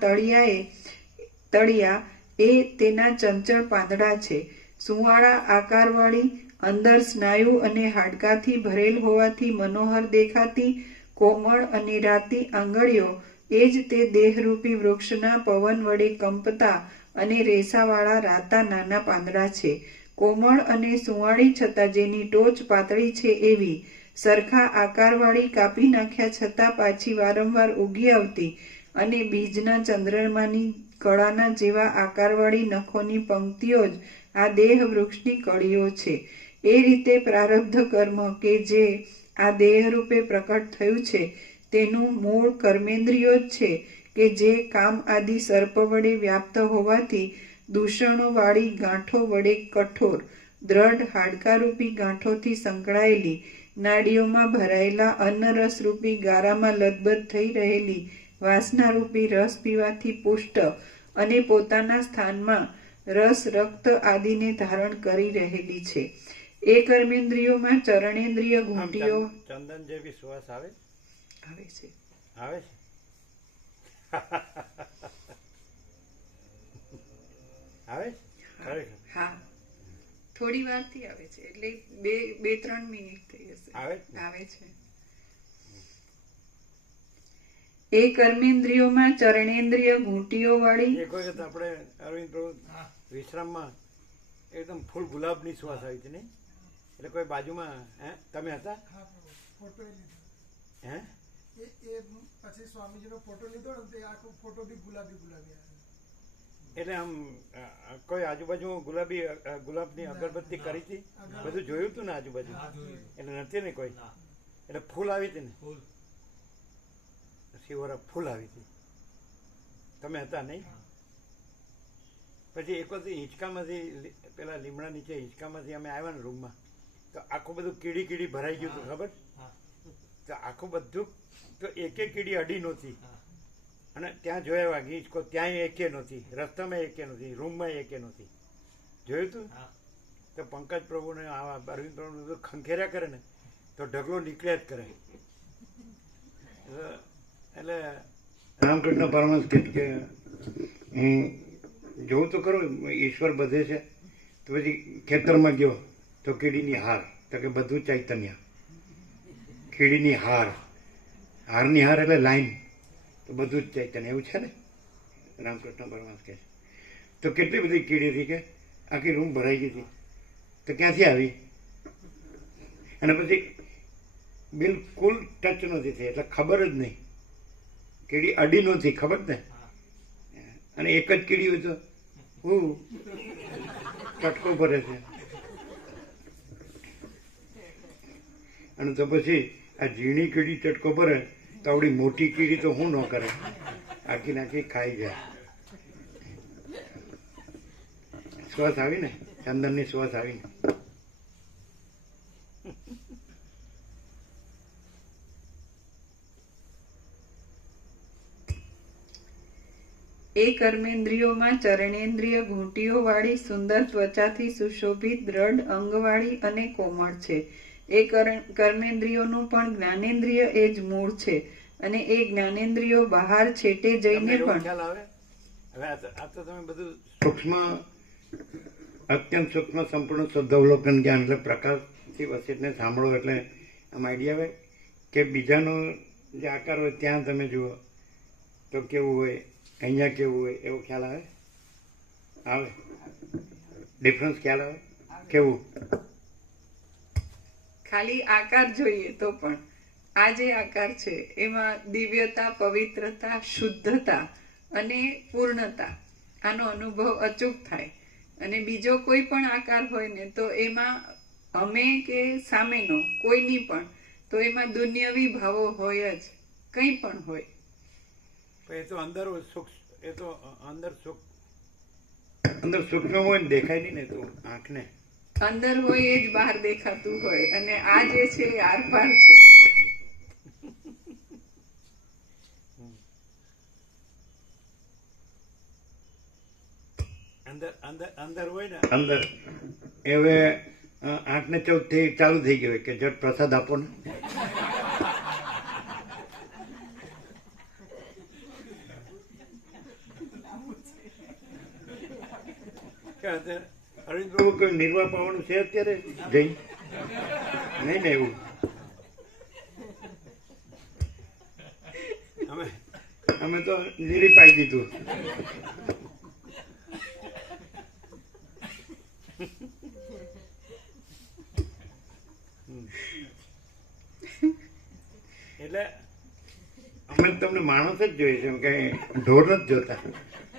તળિયા એ તેના ચંચળ પાંદડા છે. સુંવાળા આકારવાળી અંદર સ્નાયુ અને હાડકાથી ભરેલ હોવાથી મનોહર દેખાતી કોમળ અને રાતી આંગળીઓ એ જ તે દેહરૂપી વૃક્ષના પવન વડે કંપતા અને રેસાવાળા રાતા નાના પાંદડા છે. કોમળ અને સુંવાળી છતાં જેની ટોચ પાતળી છે એવી, સરખા આકારવાળી કાપી નાખ્યા છતાં પાછી વારંવાર ઉગી આવતી અને બીજના ચંદ્રમાની કળાના જેવા આકારવાળી નખોની પંક્તિઓ જ આ દેહ વૃક્ષની કળીઓ છે. એ રીતે પ્રારબ્ધ કર્મ કે જે આ દેહરૂપે પ્રકટ થયું છે તેનું મૂળ કર્મેન્દ્રિયો જ છે કે જે કામ આદિ સર્પ વડે વ્યાપ્ત હોવાથી દૂષણોવાળી ગાંઠો વડે કઠોર દ્રઢ હાડકારૂપી ગાંઠોથી સંકળાયેલી, નાડીઓમાં ભરાયેલા અન્નરસરૂપી ગારામાં લથબથ થઈ રહેલી વાસનારૂપી રસ પીવાથી પુષ્ટ અને પોતાના સ્થાનમાં રસ રક્ત આદિને ધારણ કરી રહેલી છે. એ કર્મેન્દ્રિયોમાં ચરણેન્દ્રિય ઘૂંટીઓ ચંદન જેવી સુવાસ આવે આવે છે. આવે છે આવે છે ખરેખર હા, થોડી વારથી આવે છે, એટલે બે 3 મિનિટ થઈ હશે. આવે છે? આવે છે. એ કર્મેન્દ્રિયોમાં ચરણેન્દ્રિય ઘૂંટીઓ વાળી એક વખત આપણે અરવિંદ પ્રભુ વિશ્રામમાં એકદમ ફૂલ ગુલાબની સુવાસ આવી હતી નહીં? એટલે કોઈ બાજુમાં તમે હતા? હા, ફોટો લીધો. હે એ પછી સ્વામીજીનો ફોટો લીધો ને તે આખો ફોટો બી ગુલાબી ગુલાબી આવ્યો. એટલે આમ કોઈ આજુબાજુ ગુલાબની અગરબત્તી કરી હતી? બધું જોયું હતું ને આજુબાજુ? એટલે નથી ને કોઈ? એટલે ફૂલ આવી હતી ને? આખી વરફ ફૂલ આવી હતી. તમે હતા નહીં? પછી એક વખત હિંચકામાંથી પેલા લીમડા નીચે હિંચકામાંથી અમે આવ્યા ને રૂમમાં, તો આખું બધું કીડી કીડી ભરાઈ ગયું હતું, ખબર? તો આખું બધું, તો એકે કીડી અડી નહોતી. અને ત્યાં જોયા વાગી હિંચકો, ત્યાંય એકે નહોતી, રસ્તામાં એકે નહોતી, રૂમમાં એકે નહોતી. જોયું તું? તો પંકજ પ્રભુને આવા અરવિંદ પ્રભુને બધું ખંખેર્યા કરે ને તો ઢગલો નીકળ્યા જ કરે. એટલે રામકૃષ્ણ પરમહંસ કહે કે હું જોઉં તો ખરું ઈશ્વર બધે છે. તો પછી ખેતરમાં ગયો તો કીડીની હાર, તો કે બધું ચૈતન્ય. કીડીની હાર, હારની હાર એટલે લાઈન, તો બધું જ ચૈતન્ય. એવું છે ને રામકૃષ્ણ પરમહંસ કહે. તો કેટલી બધી કીડી હતી કે આખી રૂમ ભરાઈ ગઈ હતી. તો ક્યાંથી આવી? અને પછી બિલકુલ ટચ નથી થઈ, એટલે ખબર જ નહીં. કીડી અડી નહોતી, ખબર ને? અને એક જ કીડી હોય તો હું ચટકો ભરે છે. અને તો પછી આ ઝીણી કીડી ચટકો ભરે તો આવડી મોટી કીડી તો હું ન કરે, આખી નાખી ખાઈ જાય. શ્વાસ આવી ને, ચંદનની શ્વાસ આવી ને. એ કર્મેન્દ્રિયોમાં ચરણેન્દ્રિય ઘૂંટીઓ વાળી સુંદર ત્વચાથી સુશોભિત દ્રઢ અંગવાળી અને કોમળ છે. એ કર્મેન્દ્રિયોનું પણ જ્ઞાનેન્દ્રિય એ જ મૂળ છે અને એ જ્ઞાનેન્દ્રિયો બહાર છેટે જઈને પણ ખ્યાલ આવે? હવે આ તો તમે બધું સૂક્ષ્મ, અત્યંત સૂક્ષ્મ સંપૂર્ણ શુદ્ધાવલોકન જ્ઞાન એટલે પ્રકાશથી વસિતને સાંભળો એટલે આમ આઈડિયા આવે કે બીજાનો જે આકાર હોય ત્યાં તમે જુઓ તો કેવું હોય, અહીંયા કેવું હોય, એવો ખ્યાલ આવે? આવે ડિફરન્સ ખ્યાલ આવે? કેવું? ખાલી આકાર જોઈએ તો પણ આ જે આકાર છે એમાં દિવ્યતા, પવિત્રતા, શુદ્ધતા અને પૂર્ણતા, આનો અનુભવ અચૂક થાય. અને બીજો કોઈ પણ આકાર હોય ને તો એમાં અમે કે સામેનો કોઈની પણ, તો એમાં દુન્યવી ભાવો હોય જ, કંઈ પણ હોય. એ તો અંદર એ તો અંદર સૂક્ષ્મ હોય ને દેખાય નહીં ને, તો આંખને અંદર હોય એ જ બહાર દેખાતું હોય, અને આ જે છે એ આરપાર છે. અંદર હોય ને, અંદર એ હવે આંખને ચાલુ થઈ ગયો કે જટ પ્રસાદ આપો ને. અરવિંદ પ્રભુ કોઈ નિર્વાહ પાવાનું છે અત્યારે જઈ નહીં ને? એવું અમે તો નીરી પાઈ દીધું. એટલે અમે તમને માણસ જ જોઈએ છે, કે ઢોર નથી જોતા.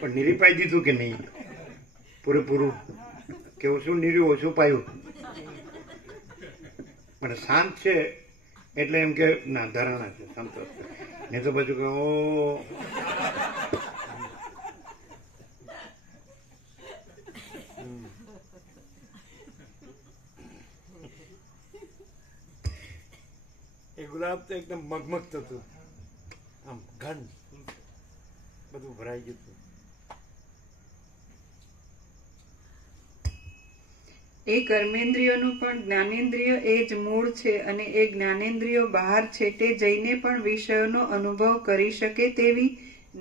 પણ નીરી પાઈ દીધું કે નહીં પૂરેપૂરું? કે ઓછું નીર્યું, ઓછું પાયું? પણ શાંત છે એટલે એમ કે ના ધરાણા છે, સંતોષ. નહીં તો પછી કે ઓ એ ગુલાબ તો એકદમ મગમગતું હતું, આમ ઘન બધું ભરાઈ ગયું હતું. એ કર્મેન્દ્રિયોનું પણ જ્ઞાનેન્દ્રિય એ જ મૂળ છે અને એ જ્ઞાનેન્દ્રિયો બહાર છેટે જઈને પણ વિષયોનો અનુભવ કરી શકે તેવી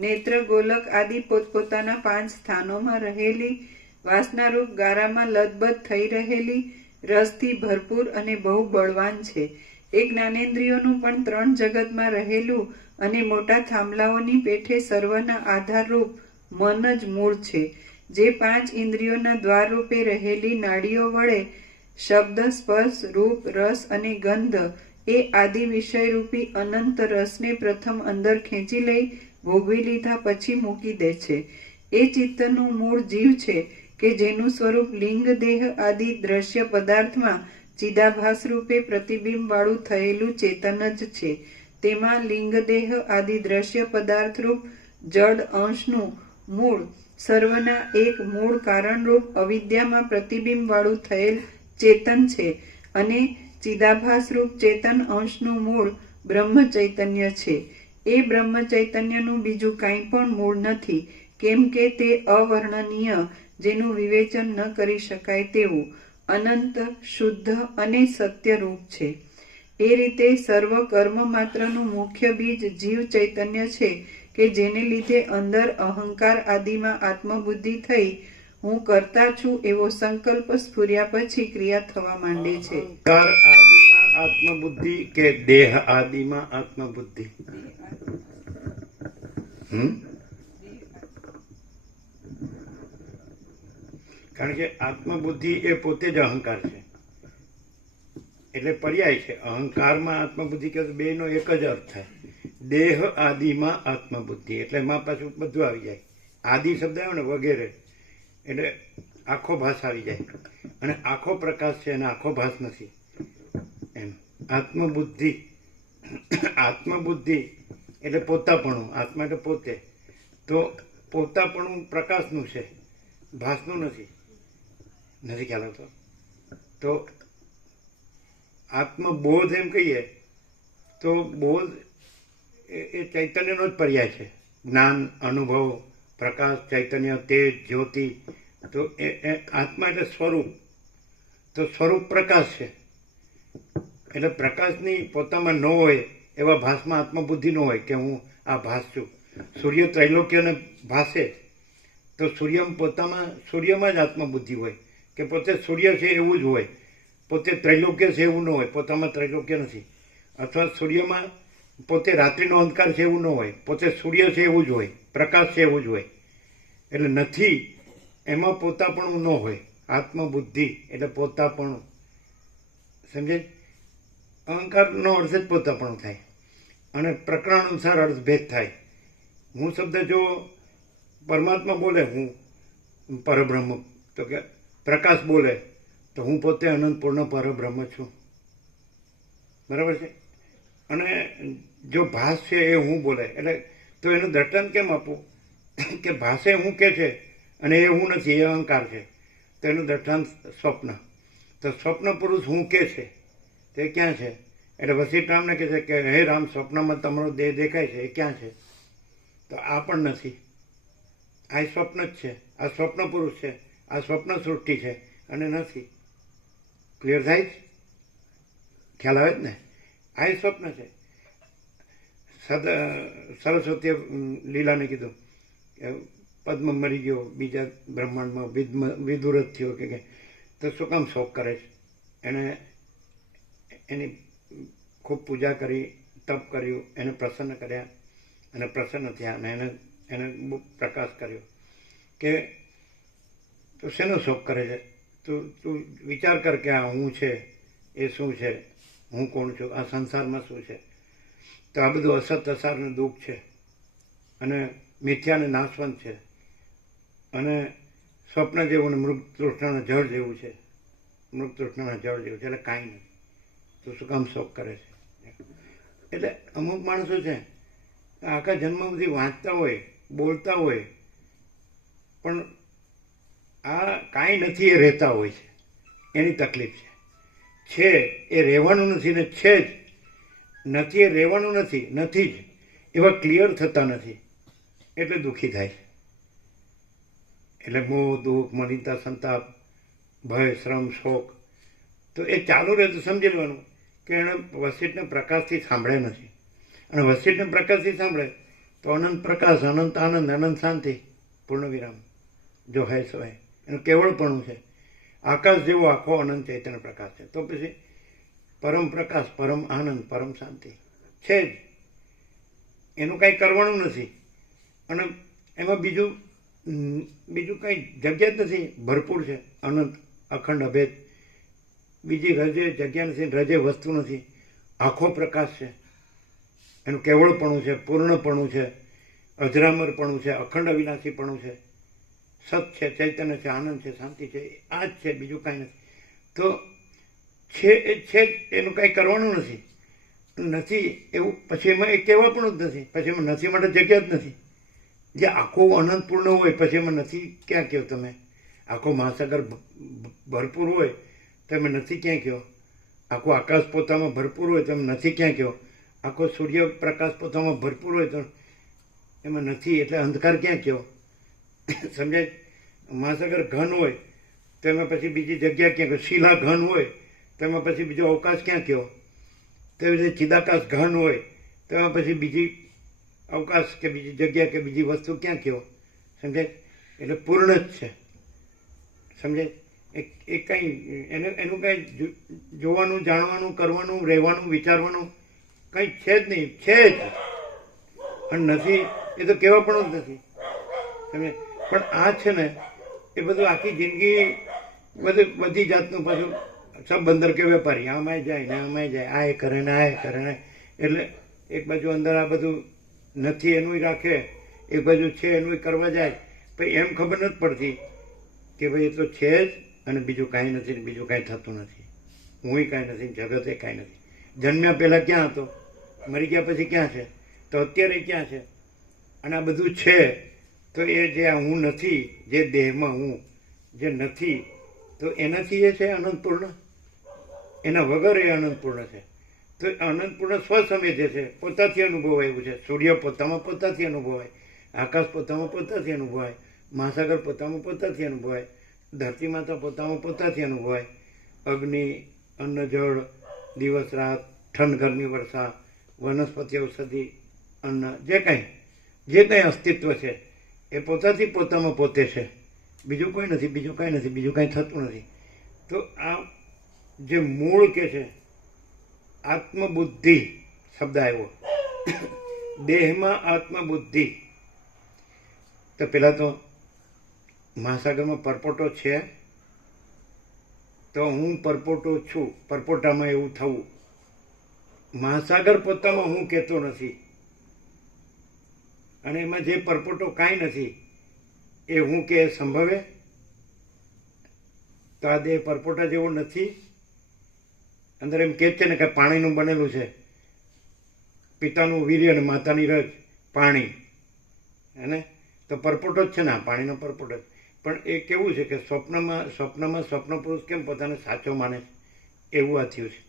નેત્ર, ગોલક આદિ પોતપોતાના 5 સ્થાનોમાં રહેલી વાસનારૂપ ગારામાં લદબદ થઈ રહેલી રસથી ભરપૂર અને બહુ બળવાન છે. એ જ્ઞાનેન્દ્રિયોનું પણ 3 જગતમાં રહેલું અને મોટા થાંભલાઓની પેઠે સર્વના આધારરૂપ મન જ મૂળ છે. જે 5 ઇન્દ્રિયોના દ્વાર રૂપે રહેલી નાડીઓ વડે શબ્દ, સ્પર્શ, રૂપ, રસ અને ગંધ એ આદિ વિષયરૂપી અનંત રસને પ્રથમ અંદર ખેંચી લઈ ભોગવી લીધા પછી મૂકી દે છે. એ ચિત્તનું મૂળ જીવ છે કે જેનું સ્વરૂપ લિંગ, દેહ આદિ દ્રશ્ય પદાર્થમાં ચિદાભાસ રૂપે પ્રતિબિંબ વાળું થયેલું ચેતન જ છે. તેમાં લિંગદેહ આદિ દ્રશ્ય પદાર્થરૂપ જડ અંશનું મૂળ સર્વના એક મૂળ કારણરૂપ અવિદ્યામાં પ્રતિબિંબવાળું થયેલ ચેતન છે અને ચિદાભાસરૂપ ચેતન અંશનું મૂળ બ્રહ્મ ચૈતન્ય છે. એ બ્રહ્મ ચૈતન્યનું બીજું કાંઈ પણ મૂળ નથી, કેમ કે તે અવર્ણનીય, જેનું વિવેચન ન કરી શકાય તેવું અનંત, શુદ્ધ અને સત્યરૂપ છે. એ રીતે સર્વ કર્મ માત્રનું મુખ્ય બીજ જીવ ચૈતન્ય છે કે જેને લીધે અંદર અહંકાર આદિમાં આત્મબુદ્ધિ થઈ હું કરતા છું એવો સંકલ્પ સ્ફુર્યા પછી ક્રિયા થવા માંડે છે. અહંકાર આદિમાં આત્મબુદ્ધિ કે દેહ આદિમાં આત્મબુદ્ધિ? કારણ કે આત્મબુદ્ધિ એ પોતે જ અહંકાર છે, એટલે પર્યાય છે. અહંકારમાં આત્મબુદ્ધિ કે બે નો એક જ અર્થ થાય. દેહ આદિમાં આત્મબુદ્ધિ એટલે એમાં પાછું બધું આવી જાય. આદિ શબ્દ આવ્યો ને વગેરે, એટલે આખો ભાસ આવી જાય. અને આખો પ્રકાશ છે અને આખો ભાસ નથી એમ. આત્મબુદ્ધિ એટલે પોતાપણું. આત્મા એટલે પોતે. તો પોતાપણું પ્રકાશનું છે, ભાસનું નથી. ખ્યાલ આવતો? તો આત્મબોધ એમ કહીએ તો બોધ એ ચૈતન્યનો જ પર્યાય છે. જ્ઞાન, અનુભવ, પ્રકાશ, ચૈતન્ય, તેજ, જ્યોતિ. તો એ આત્મા એટલે સ્વરૂપ. તો સ્વરૂપ પ્રકાશ છે. એટલે પ્રકાશની પોતામાં ન હોય એવા ભાસમાં આત્મબુદ્ધિ ન હોય કે હું આ ભાસ છું. સૂર્ય ત્રૈલોક્યને ભાસે તો સૂર્યમાં જ આત્મબુદ્ધિ હોય કે પોતે સૂર્ય છે એવું જ હોય. પોતે ત્રૈલોક્ય છે એવું ન હોય, પોતામાં ત્રૈલોક્ય નથી. અથવા સૂર્યમાં પોતે રાત્રિનો અંધકાર છે એવું ન હોય, પોતે સૂર્ય છે એવું જ હોય, પ્રકાશ છે એવું જ હોય. એટલે નથી એમાં પોતાપણું ન હોય. આત્મબુદ્ધિ એટલે પોતાપણું. સમજે? અહંકારનો અર્થ જ પોતાપણું થાય અને પ્રકરણ અનુસાર અર્થભેદ થાય. હું શબ્દ જો પરમાત્મા બોલે હું પરબ્રહ્મ, તો કે પ્રકાશ બોલે તો હું પોતે અનંત પૂર્ણ પરબ્રહ્મ છું. બરાબર છે? અને જો ભાસ છે એ હું બોલે એટલે તો એનું દ્રષ્ટાંત કેમ આપવું કે ભાષે હું કે છે અને એ હું નથી, એ અહંકાર છે. તો એનું દ્રષ્ટાંત સ્વપ્ન. તો સ્વપ્ન પુરુષ હું કે છે તે ક્યાં છે? એટલે વશિષ્ઠ રામને કહે છે કે હે રામ, સ્વપ્નમાં તમારો દેહ દેખાય છે, એ ક્યાં છે? તો આ પણ નથી. આ સ્વપ્ન જ છે. આ સ્વપ્ન પુરુષ છે, આ સ્વપ્ન સૃષ્ટિ છે અને નથી. ક્લિયર થાય? ખ્યાલ આવે જ ને? આ સ્વપ્ન છે. સરસ્વતીએ લીલાને કીધું કે પદ્મ મરી ગયો, બીજા બ્રહ્માંડમાં વિદુરથ થયો કે તો શું કામ શોક કરે છે? એણે એની ખૂબ પૂજા કરી, તપ કર્યું, એને પ્રસન્ન કર્યા અને પ્રસન્ન થયા અને એને બહુ પ્રકાશ કર્યો કે તું શેનો શોક કરે છે? તું વિચાર કર કે આ હું છે એ શું છે, હું કોણ છું, આ સંસારમાં શું છે? તો આ બધું અસત અસારનું દુઃખ છે અને મિથ્યાને નાશવંત છે અને સ્વપ્ન જેવું ને મૃગ તૃષ્ણાના જળ જેવું છે. મૃગ તૃષ્ણાના જળ જેવું છે, એટલે કાંઈ નથી. તો શું કામ શોક કરે છે? એટલે અમુક માણસો છે આખા જન્મ બધી વાંચતા હોય, બોલતા હોય, પણ આ કાંઈ નથી એ રહેતા હોય છે. એની તકલીફ છે એ રહેવાનું નથી ને છે જ નથી, એ રહેવાનું નથી, નથી જ એવા ક્લિયર થતા નથી એટલે દુઃખી થાય છે. એટલે મોહ, દુઃખ, મલિનતા, સંતાપ, ભય, શ્રમ, શોક તો એ ચાલુ રહે. તો સમજી લેવાનું કે એણે વશિષ્ઠને પ્રકાશથી સાંભળ્યા નથી. અને વશિષ્ઠને પ્રકાશથી સાંભળે તો અનંત પ્રકાશ, અનંત આનંદ, અનંત શાંતિ, પૂર્ણ વિરામ જો હે સો હે. એનું કેવળપણું છે. આકાશ જેવો આખો અનંત ચૈતન્ય પ્રકાશ છે. તો પછી પરમ પ્રકાશ, પરમ આનંદ, પરમ શાંતિ છે જ. એનું કાંઈ કરવાનું નથી અને એમાં બીજું કંઈ જગ્યા જ નથી. ભરપૂર છે, અનંત, અખંડ, અભેદ. બીજી રજે જગ્યા નથી, રજે વસ્તુ નથી. આખો પ્રકાશ છે. એનું કેવળપણું છે, પૂર્ણપણું છે, અજરામરપણું છે, અખંડ અવિનાશીપણું છે, સત છે, ચૈતન્ય છે, આનંદ છે, શાંતિ છે. આ જ છે, બીજું કાંઈ નથી. તો છે એ છે જ, એનું કાંઈ કરવાનું નથી. નથી એવું પછી એમાં એ કહેવા પણ જ નથી, પછી એમાં નથી માટે જગ્યા જ નથી. જે આખો અનંતપૂર્ણ હોય પછી એમાં નથી ક્યાં કહો તમે? આખો મહાસાગર ભરપૂર હોય તો એમાં નથી ક્યાં કહો? આખો આકાશ પોતામાં ભરપૂર હોય તો એમ નથી ક્યાં કહો? આખો સૂર્યપ્રકાશ પોતામાં ભરપૂર હોય તો એમાં નથી એટલે અંધકાર ક્યાં કહો? સમજાય? મહાસાગર ઘન હોય તો એમાં પછી બીજી જગ્યા ક્યાં કહો? શિલા ઘન હોય તો એમાં પછી બીજો અવકાશ ક્યાં કહો? તો એવી રીતે ચિદાકાશ ઘન હોય તો એમાં પછી બીજી અવકાશ કે બીજી જગ્યા કે બીજી વસ્તુ ક્યાં કહો? સમજાય? એટલે પૂર્ણ જ છે. સમજાય? એ કંઈ એનું કંઈ જોવાનું, જાણવાનું, કરવાનું, રહેવાનું, વિચારવાનું કંઈ છે જ નહીં. છે જ અને નથી એ તો કહેવા પણ જ નથી. સમજાય? પણ આ છે ને એ બધું આખી જિંદગી બધી જાતનું પાછું સબ અંદર કે વેપારી આમાંય જાય ને આમાંય જાય, આ એ કરે ને આ એ કરે ને, એટલે એક બાજુ અંદર આ બધું નથી એનું રાખે, એક બાજુ છે એનું કરવા જાય. પછી એમ ખબર નથી પડતી કે ભાઈ એ તો છે જ અને બીજું કાંઈ નથી ને બીજું કાંઈ થતું નથી. હુંય કાંઈ નથી, જગતે કાંઈ નથી. જન્મ્યા પહેલાં ક્યાં હતો? મરી ગયા પછી ક્યાં છે? તો અત્યારે ક્યાં છે? અને આ બધું છે તો એ જે આ હું નથી, જે દેહમાં હું જે નથી, તો એનાથી એ છે અનંતપૂર્ણ, એના વગર એ અનંતપૂર્ણ છે. તો અનંતપૂર્ણ સ્વસમય જે છે પોતાથી અનુભવાય એવું છે. સૂર્ય પોતામાં પોતાથી અનુભવાય, આકાશ પોતામાં પોતાથી અનુભવાય, મહાસાગર પોતામાં પોતાથી અનુભવાય, ધરતી માતા પોતામાં પોતાથી અનુભવાય, અગ્નિ, અન્ન, જળ, દિવસ રાત, ઠંડ ગરમી વર્ષા, વનસ્પતિ ઔષધિ, અન્ન, જે કંઈ અસ્તિત્વ છે એ પોતાથી પોતામાં પોતે છે. બીજું કોઈ નથી, બીજું કાંઈ નથી, બીજું કાંઈ થતું નથી. તો આ જે મૂળ કે છે આત્મબુદ્ધિ શબ્દ આવ્યો દેહમાં આત્મબુદ્ધિ. તો પેલા તો મહાસાગરમાં પરપોટો છે તો હું પરપોટો છું, પરપોટામાં એવું થવું. મહાસાગર પોતામાં હું કહેતો નથી અને એમાં જે પરપોટો કાંઈ નથી એ હું કે સંભવે? તો આ દેહ પરપોટા જેવો નથી. અંદર એમ કહે છે ને કે પાણીનું બનેલું છે, પિતાનું વીર્ય અને માતાની રજ પાણી, હે તો પરપોટો જ છે ને, આ પાણીનો પરપોટો જ. પણ એ કેવું છે કે સ્વપ્નમાં સ્વપ્ન પુરુષ કેમ પોતાને સાચો માને છે એવું આ થયું છે.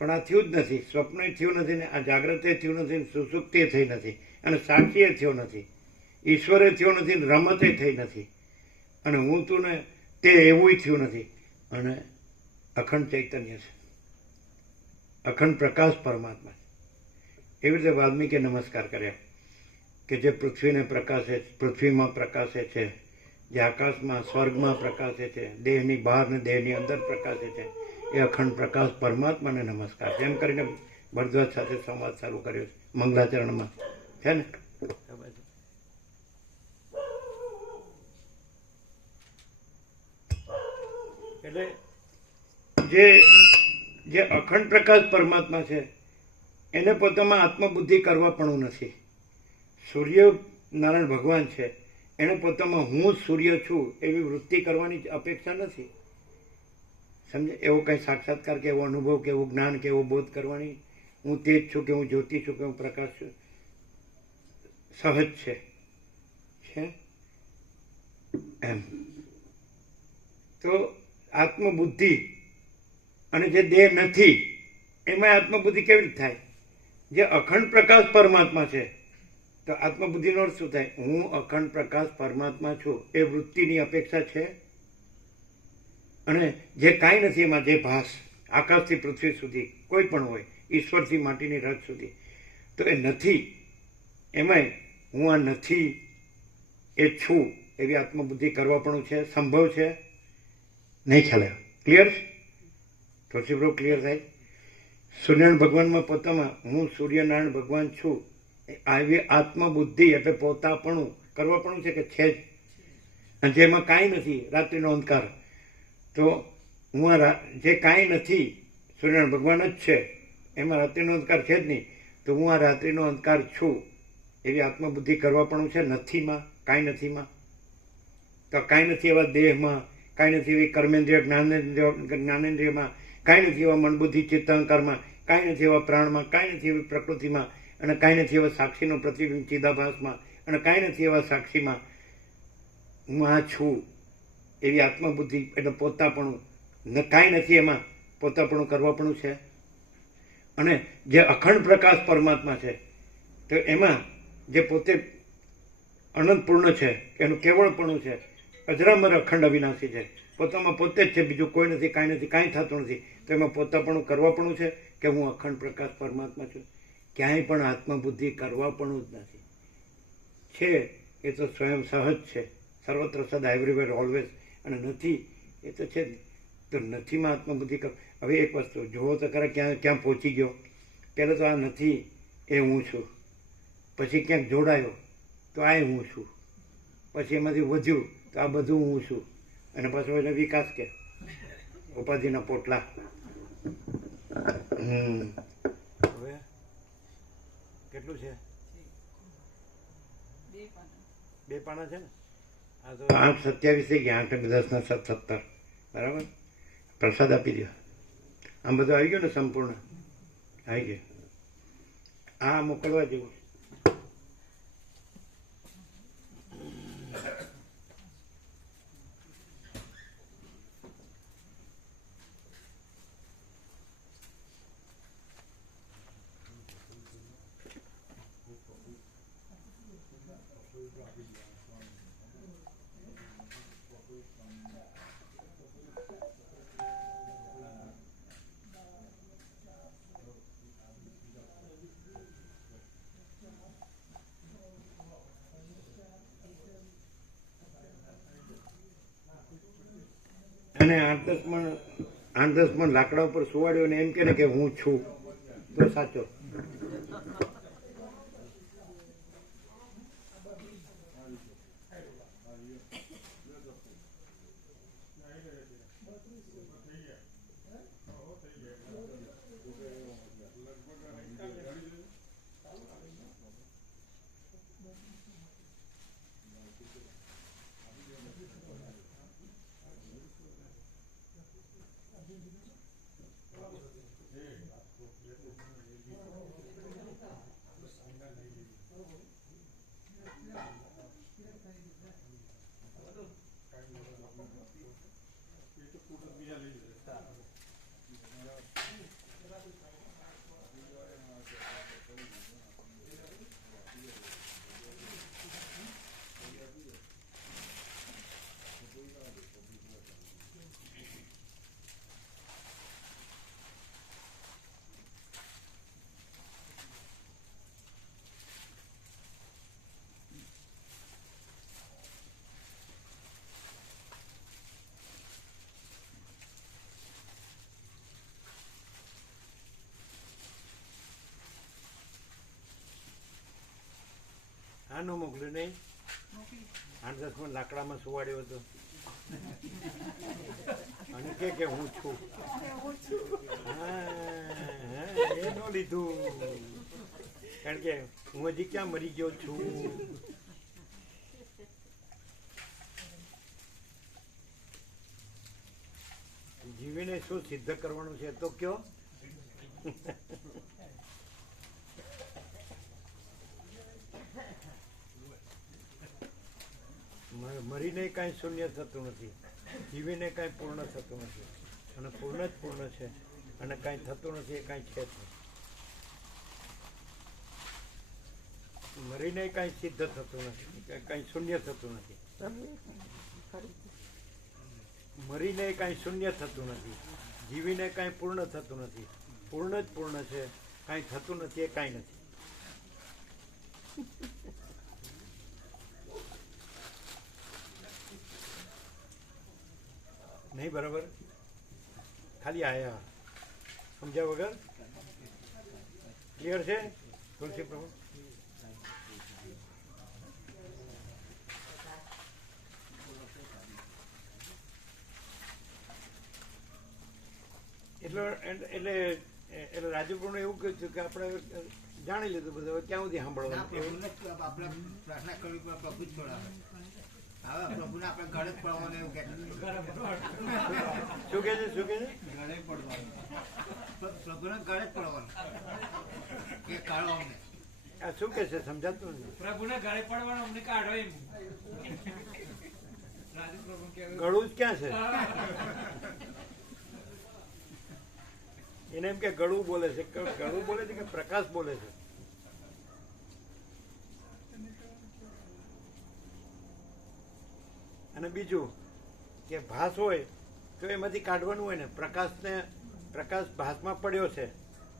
પણ આ થયું જ નથી, સ્વપ્ન થયું નથી ને આ જાગ્રતે થયું નથી ને સુસુપ્તિ થઈ નથી અને સાક્ષી થયો નથી, ઈશ્વરે થયો નથી ને રમતે થઈ નથી અને હું તું ને તે એવું થયું નથી. અને અખંડ ચૈતન્ય છે, અખંડ પ્રકાશ પરમાત્મા છે. એવી રીતે વાલ્મીકે નમસ્કાર કર્યા કે જે પૃથ્વીને પ્રકાશે, પૃથ્વીમાં પ્રકાશે છે, જે આકાશમાં સ્વર્ગમાં પ્રકાશે છે, દેહની બહાર ને દેહની અંદર પ્રકાશે છે, એ અખંડ પ્રકાશ પરમાત્માને નમસ્કાર છે. એમ કરીને ભરદ્વાજ સાથે સંવાદ ચાલુ કર્યો છે મંગલાચરણમાં, છે ને. એટલે જે અખંડ પ્રકાશ પરમાત્મા છે એને પોતામાં આત્મબુદ્ધિ કરવા પણ નથી. સૂર્ય નારાયણ ભગવાન છે એને પોતામાં હું જ સૂર્ય છું એવી વૃત્તિ કરવાની અપેક્ષા નથી. સમજે? એવો કંઈ સાક્ષાત્કાર કે એવો અનુભવ કે એવું જ્ઞાન કે એવો બોધ કરવાની હું તેજ છું કે હું જ્યોતિ છું કે હું પ્રકાશ છું, સહજ છે એમ. તો આત્મબુદ્ધિ અને જે દેહ નથી એમાં આત્મબુદ્ધિ કેવી રીતે થાય? જે અખંડ પ્રકાશ પરમાત્મા છે તો આત્મબુદ્ધિનો અર્થ શું થાય? હું અખંડ પ્રકાશ પરમાત્મા છું એ વૃત્તિની અપેક્ષા છે. અને જે કાંઈ નથી એમાં જે ભાસ, આકાશથી પૃથ્વી સુધી કોઈ પણ હોય, ઈશ્વરથી માટીની રજ સુધી, તો એ નથી, એમાંય હું આ નથી એ છું એવી આત્મબુદ્ધિ કરવા પણ છે, સંભવ છે? નહીં ખ્યાલ આવ્યો? ક્લિયર? થોડી બહુ ક્લિયર થાય. સૂર્યનારાયણ ભગવાનમાં પોતામાં હું સૂર્યનારાયણ ભગવાન છું આવી આત્મબુદ્ધિ એટલે પોતાપણું કરવાપણું છે કે છે જ. અને જેમાં કાંઈ નથી, રાત્રિનો અંધકાર, તો હું આ જે કાંઈ નથી સૂર્યનારાયણ ભગવાન જ છે, એમાં રાત્રિનો અંધકાર છે જ નહીં, તો હું આ રાત્રિનો અંધકાર છું એવી આત્મબુદ્ધિ કરવાપણું છે નથીમાં, કાંઈ નથીમાં. તો કાંઈ નથી એવા દેહમાં, કાંઈ નથી એવી કર્મેન્દ્રિય જ્ઞાનેન્દ્રિયમાં, કાંઈ નથી એવા મનબુદ્ધિ ચિત્ત અહંકારમાં, કાંઈ નથી એવા પ્રાણમાં, કાંઈ નથી એવી પ્રકૃતિમાં, અને કાંઈ નથી એવા સાક્ષીનો પ્રતિબિંબ ચિદાભાસમાં, અને કાંઈ નથી એવા સાક્ષીમાં. હું આ છું એવી આત્મબુદ્ધિ એટલે પોતાપણું કાંઈ નથી એમાં. પોતાપણું કરવાપણું છે. અને જે અખંડ પ્રકાશ પરમાત્મા છે તો એમાં જે પોતે અનંતપૂર્ણ છે, એનું કેવળપણું છે, અજરામર અખંડ અવિનાશી છે, પોતામાં પોતે જ છે, બીજું કોઈ નથી, કાંઈ નથી, કાંઈ થતું નથી. તો એમાં પોતાપણું કરવાપણું છે કે હું અખંડ પ્રકાશ પરમાત્મા છું. ક્યાંય પણ આત્મબુદ્ધિ કરવાપણું જ નથી. છે એ તો સ્વયં સહજ છે, સર્વત્ર સદા, એવરીવેર, ઓલવેઝ. અને નથી એ તો છે જ. તો નથીમાં આત્મબુદ્ધિ કર. હવે એક વસ્તુ જુઓ તો ખરા, ક્યાં પહોંચી ગયો. પહેલાં તો આ નથી એ હું છું, પછી ક્યાંક જોડાયો તો આ હું છું, પછી એમાંથી વધ્યું તો આ બધું હું છું, અને પાછો એટલે વિકાસ કે ઉપાધિના પોટલા. હવે કેટલું છે? 2 પાના છે ને? આ તો 8:27 થઈ ગયા. 8 અને 10 ના 17. બરાબર. પ્રસાદ આપી દો. આમ બધું આવી ગયું ને? સંપૂર્ણ આવી ગયું. આ મોકલવા જેવું. અને 8-10 મણ લાકડા ઉપર સુવાડ્યો ને એમ કે ને કે હું છું, તો સાચો. આનો મોકલ્યું નહીં? 8-10 મણ લાકડામાં સુવાડ્યો હતો અને કે હું છું. એ ન લીધું, કારણ કે હું હજી ક્યાં મરી ગયો છું. જીવીને શું સિદ્ધ કરવાનું છે તો કયો? મરીને કાંઈ શૂન્ય થતું નથી, જીવીને કાંઈ પૂર્ણ થતું નથી, અને પૂર્ણ જ પૂર્ણ છે, અને કાંઈ થતું નથી એ કાંઈ છે જ નહીં. મરીને કાંઈ સિદ્ધ થતું નથી, કાંઈ શૂન્ય થતું નથી. મરીને કાંઈ શૂન્ય થતું નથી, જીવીને કાંઈ પૂર્ણ થતું નથી. પૂર્ણ જ પૂર્ણ છે, કાંઈ થતું નથી એ કાંઈ નથી. નહીં બરાબર? ખાલી આયા સમજ્યા વગર. ક્લિયર છે તુલસી પ્રભુ? એટલે રાજુપ્રભુને એવું કહ્યું હતું કે આપણે જાણી લીધું બધું, ક્યાં સુધી સાંભળવાનું? આપણે પ્રાર્થના કરવી પ્રભુ જ છોડાવે. હવે પ્રભુને આપણે ઘરે જ પડવાનું એવું કહેતા. શું કહે છે શું કહે છે પ્રભુને ઘરે જ પડવાનું એ કાઢો અમને. આ શું કહે છે સમજાતું નથી. પ્રભુને ઘરે પડવાનું અમને કાઢો એમ. રાજુ પ્રભુ કેવું ગળું જ ક્યાં છે એને એમ કે ગળું બોલે છે ગળું બોલે છે કે પ્રકાશ બોલે છે. અને બીજું કે ભાસ હોય તો એમાંથી કાઢવાનું હોય ને પ્રકાશ ભાસમાં પડ્યો છે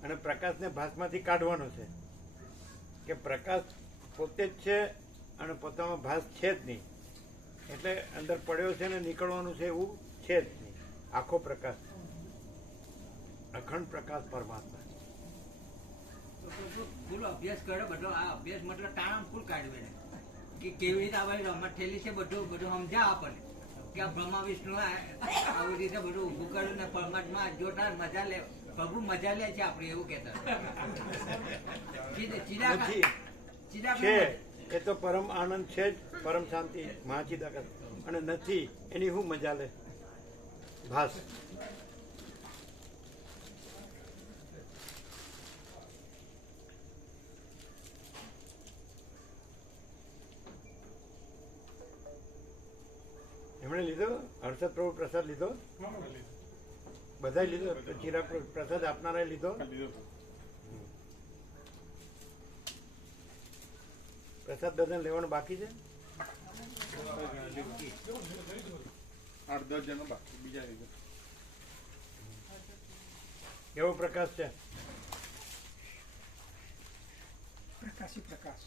અને પ્રકાશને ભાસમાંથી કાઢવાનો છે કે પ્રકાશ પોતે જ છે અને પોતામાં ભાસ છે જ નહીં એટલે અંદર પડ્યો છે ને નીકળવાનું છે એવું છે જ નહીં. આખો પ્રકાશ અખંડ પ્રકાશ પરમાત્મા. તો પ્રભુ ફૂલ અભ્યાસ કર્યો બધો. આ અભ્યાસ મતલબ ટાણા ફૂલ કાઢ્યું એને કે કેવી રીતે આ બધી રમત થયેલી છે બધું સમજ્યા આપણને કે આ બ્રહ્મા વિષ્ણુ આવી રીતે બધું ઊભું કર્યું ને પરમાત્મા જોતા મજા લે. પ્રભુ મજા લે છે આપણે એવું કહેતા. નથી છે એ તો પરમ આનંદ છે જ પરમ શાંતિ મહાચિદાકાશ અને નથી એની શું મજા લે ભાસ. એમણે લીધો હર્ષદ પ્રભુ પ્રસાદ લીધો બધાય લીધો ચિરાગ પ્રસાદ આપનારાએ લીધો. પ્રસાદ બધાને લેવાનું બાકી છે. 8-10 જણો બાકી બીજા લીધો. કેવો પ્રકાશ છે પ્રકાશી પ્રકાશ.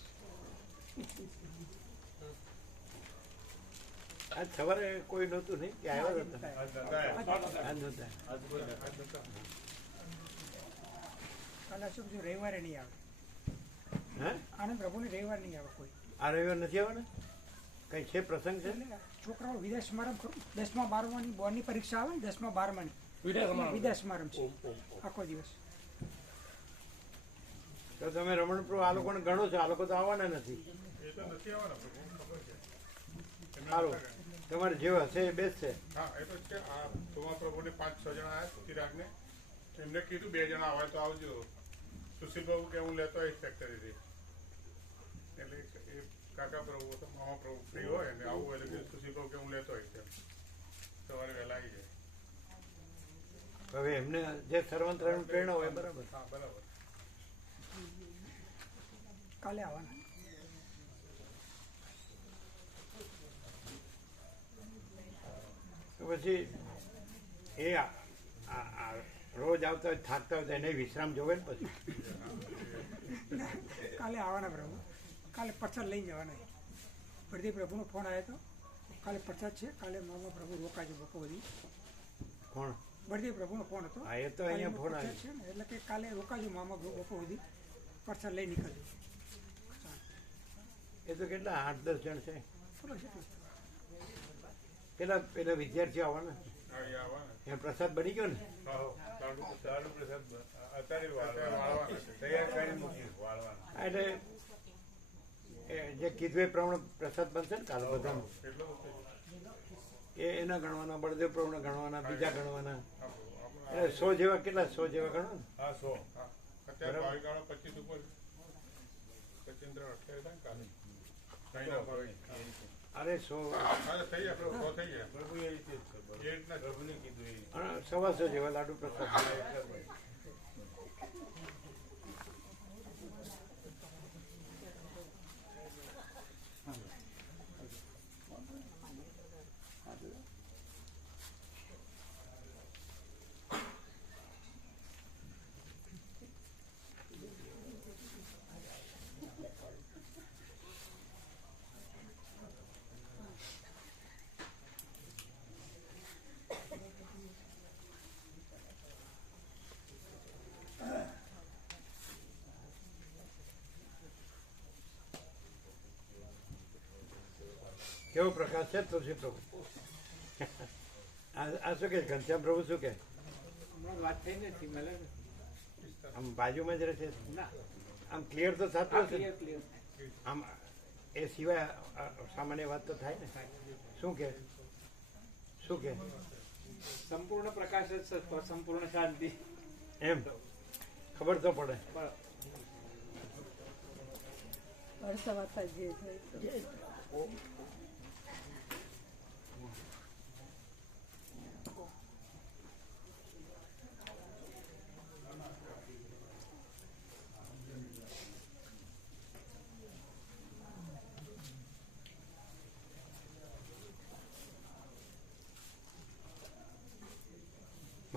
આજ સવારે કોઈ નહોતું નહીં કે આવ્યા હતા આજ નહોતા. કાલે અશોક જો રવિવારે નહીં આવે. હે આનંદ પ્રભુને રવિવારે નહીં આવે કોઈ. આ રવિવાર નથી આવવાના કઈ છે પ્રસંગ છે એટલે છોકરાઓ વિદાય સમારંભ કરું 10મા 12માની બોર્ડની પરીક્ષા આવે ને 10મા 12માની વિદાય સમારંભ છે આખો દિવસ. તો તમે રમણ પ્રભુ આ લોકોને ગણો છો આ લોકો તો આવવાના નથી. એ તો નથી આવવાના પ્રભુ ખબર છે. એમને સારું નતા ગયા. તમારે જે હશે એ બેસશે. હા એ તો છે. આ સોમા પ્રભુને 5-6 જણા આવ્યા ચિરાગને એમને કીધું 2 જણા આવે તો આવજો. સુશીલ બાબુ કે હું લેતો આવીશ ફેક્ટરીથી એટલે એ કાકા પ્રભુ તો મામા પ્રભુ ફ્રી હોય ને આવું એટલે કે સુશીલ બાબુ કે હું લેતો આવીશ એમ સવારે વહેલા આવી જાય. હવે એમને જે સર્વંતરાયણ પ્રેરણા હોય બરાબર. હા બરાબર. કાલે આવવાના. તો પછી એ રોજ આવતા હોય થાકતા હોય તો એને વિશ્રામ જોવે ને પછી. કાલે આવવાના પ્રભુ. કાલે પ્રસાદ લઈને જવાના. પ્રદીપ પ્રભુનો ફોન આવ્યો હતો. કાલે પ્રસાદ છે. કાલે મામા પ્રભુ રોકાજો બપોર સુધી. કોણ બળદેવ પ્રભુનો ફોન હતો. હા એ તો અહીંયા ફોન પ્રસાદ આવ્યો. છે ને એટલે કે કાલે રોકાજો મામા બપોર સુધી પ્રસાદ લઈ નીકળજો. એ તો કેટલા 8-10 જણ છે. ખબર છે? પેલા વિદ્યાર્થીઓ આવવાના હા એ આવવાના. એ પ્રસાદ બની ગયો ને. લાડુ પ્રસાદ અત્યારે વાળવાના છે. તૈયાર કરીને મૂકીશું વાળવાના. હા, એટલે એ જે કીધું એ પ્રમાણે પ્રસાદ બનશે ને કાલે બધાનો. એટલો બધો એ એના ગણવાના બળદેવ પ્રભુના ગણવાના બીજા ગણવાના આપણે એટલે 100 જેવા કેટલા 100 જેવા ગણો ને. હા 100. હા અત્યારે ભાવિકાળો 25 ઉપર 25 28 થાય ને કાલે કઈના ભાવે અરે 100 હા થઈ જાય આપણે 100 થઈ જાય. પ્રભુ એ રીતે જ છે. એ રીતના પ્રભુને કીધું એ રીતે. 125 જેવા લાડુ પ્રસાદ કેવો પ્રકાશ છે તુલસી પ્રભુ. આ શું કે ઘનશ્યામ પ્રભુ શું કે હમણાં વાત થઈ નથી મળે ને. આમ બાજુમાં જ રહે છે ના આમ ક્લિયર તો થતું હશે ને? ક્લિયર આમ એ સિવાય સામાન્ય વાત તો થાય ને. શું કે સંપૂર્ણ પ્રકાશ જ છે, સંપૂર્ણ શાંતિ. એમ ખબર તો પડે.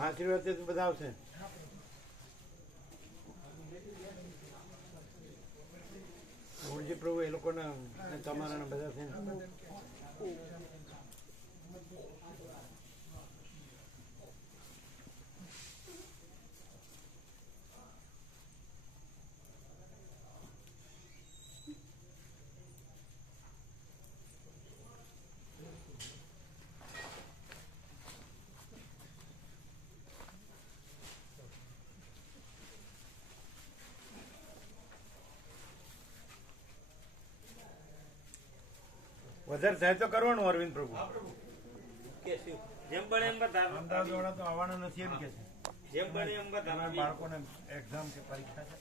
આશીર્વાદ તો બધા આવશે. ગુરુજી પ્રભુ એ લોકોના તમારા બધા છે ને. વધારે થાય તો કરવાનું અરવિંદ પ્રભુ. જેમ બને એમ બધા અમદાવાદ વાળા તો આવવાના નથી એમ કે છે. જેમ બને એમ બધા બાળકોને એક્ઝામ કે પરીક્ષા છે.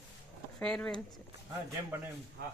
ફેરવેલ છે. હા જેમ બને એમ. હા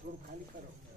થોડું ખાલી કરો.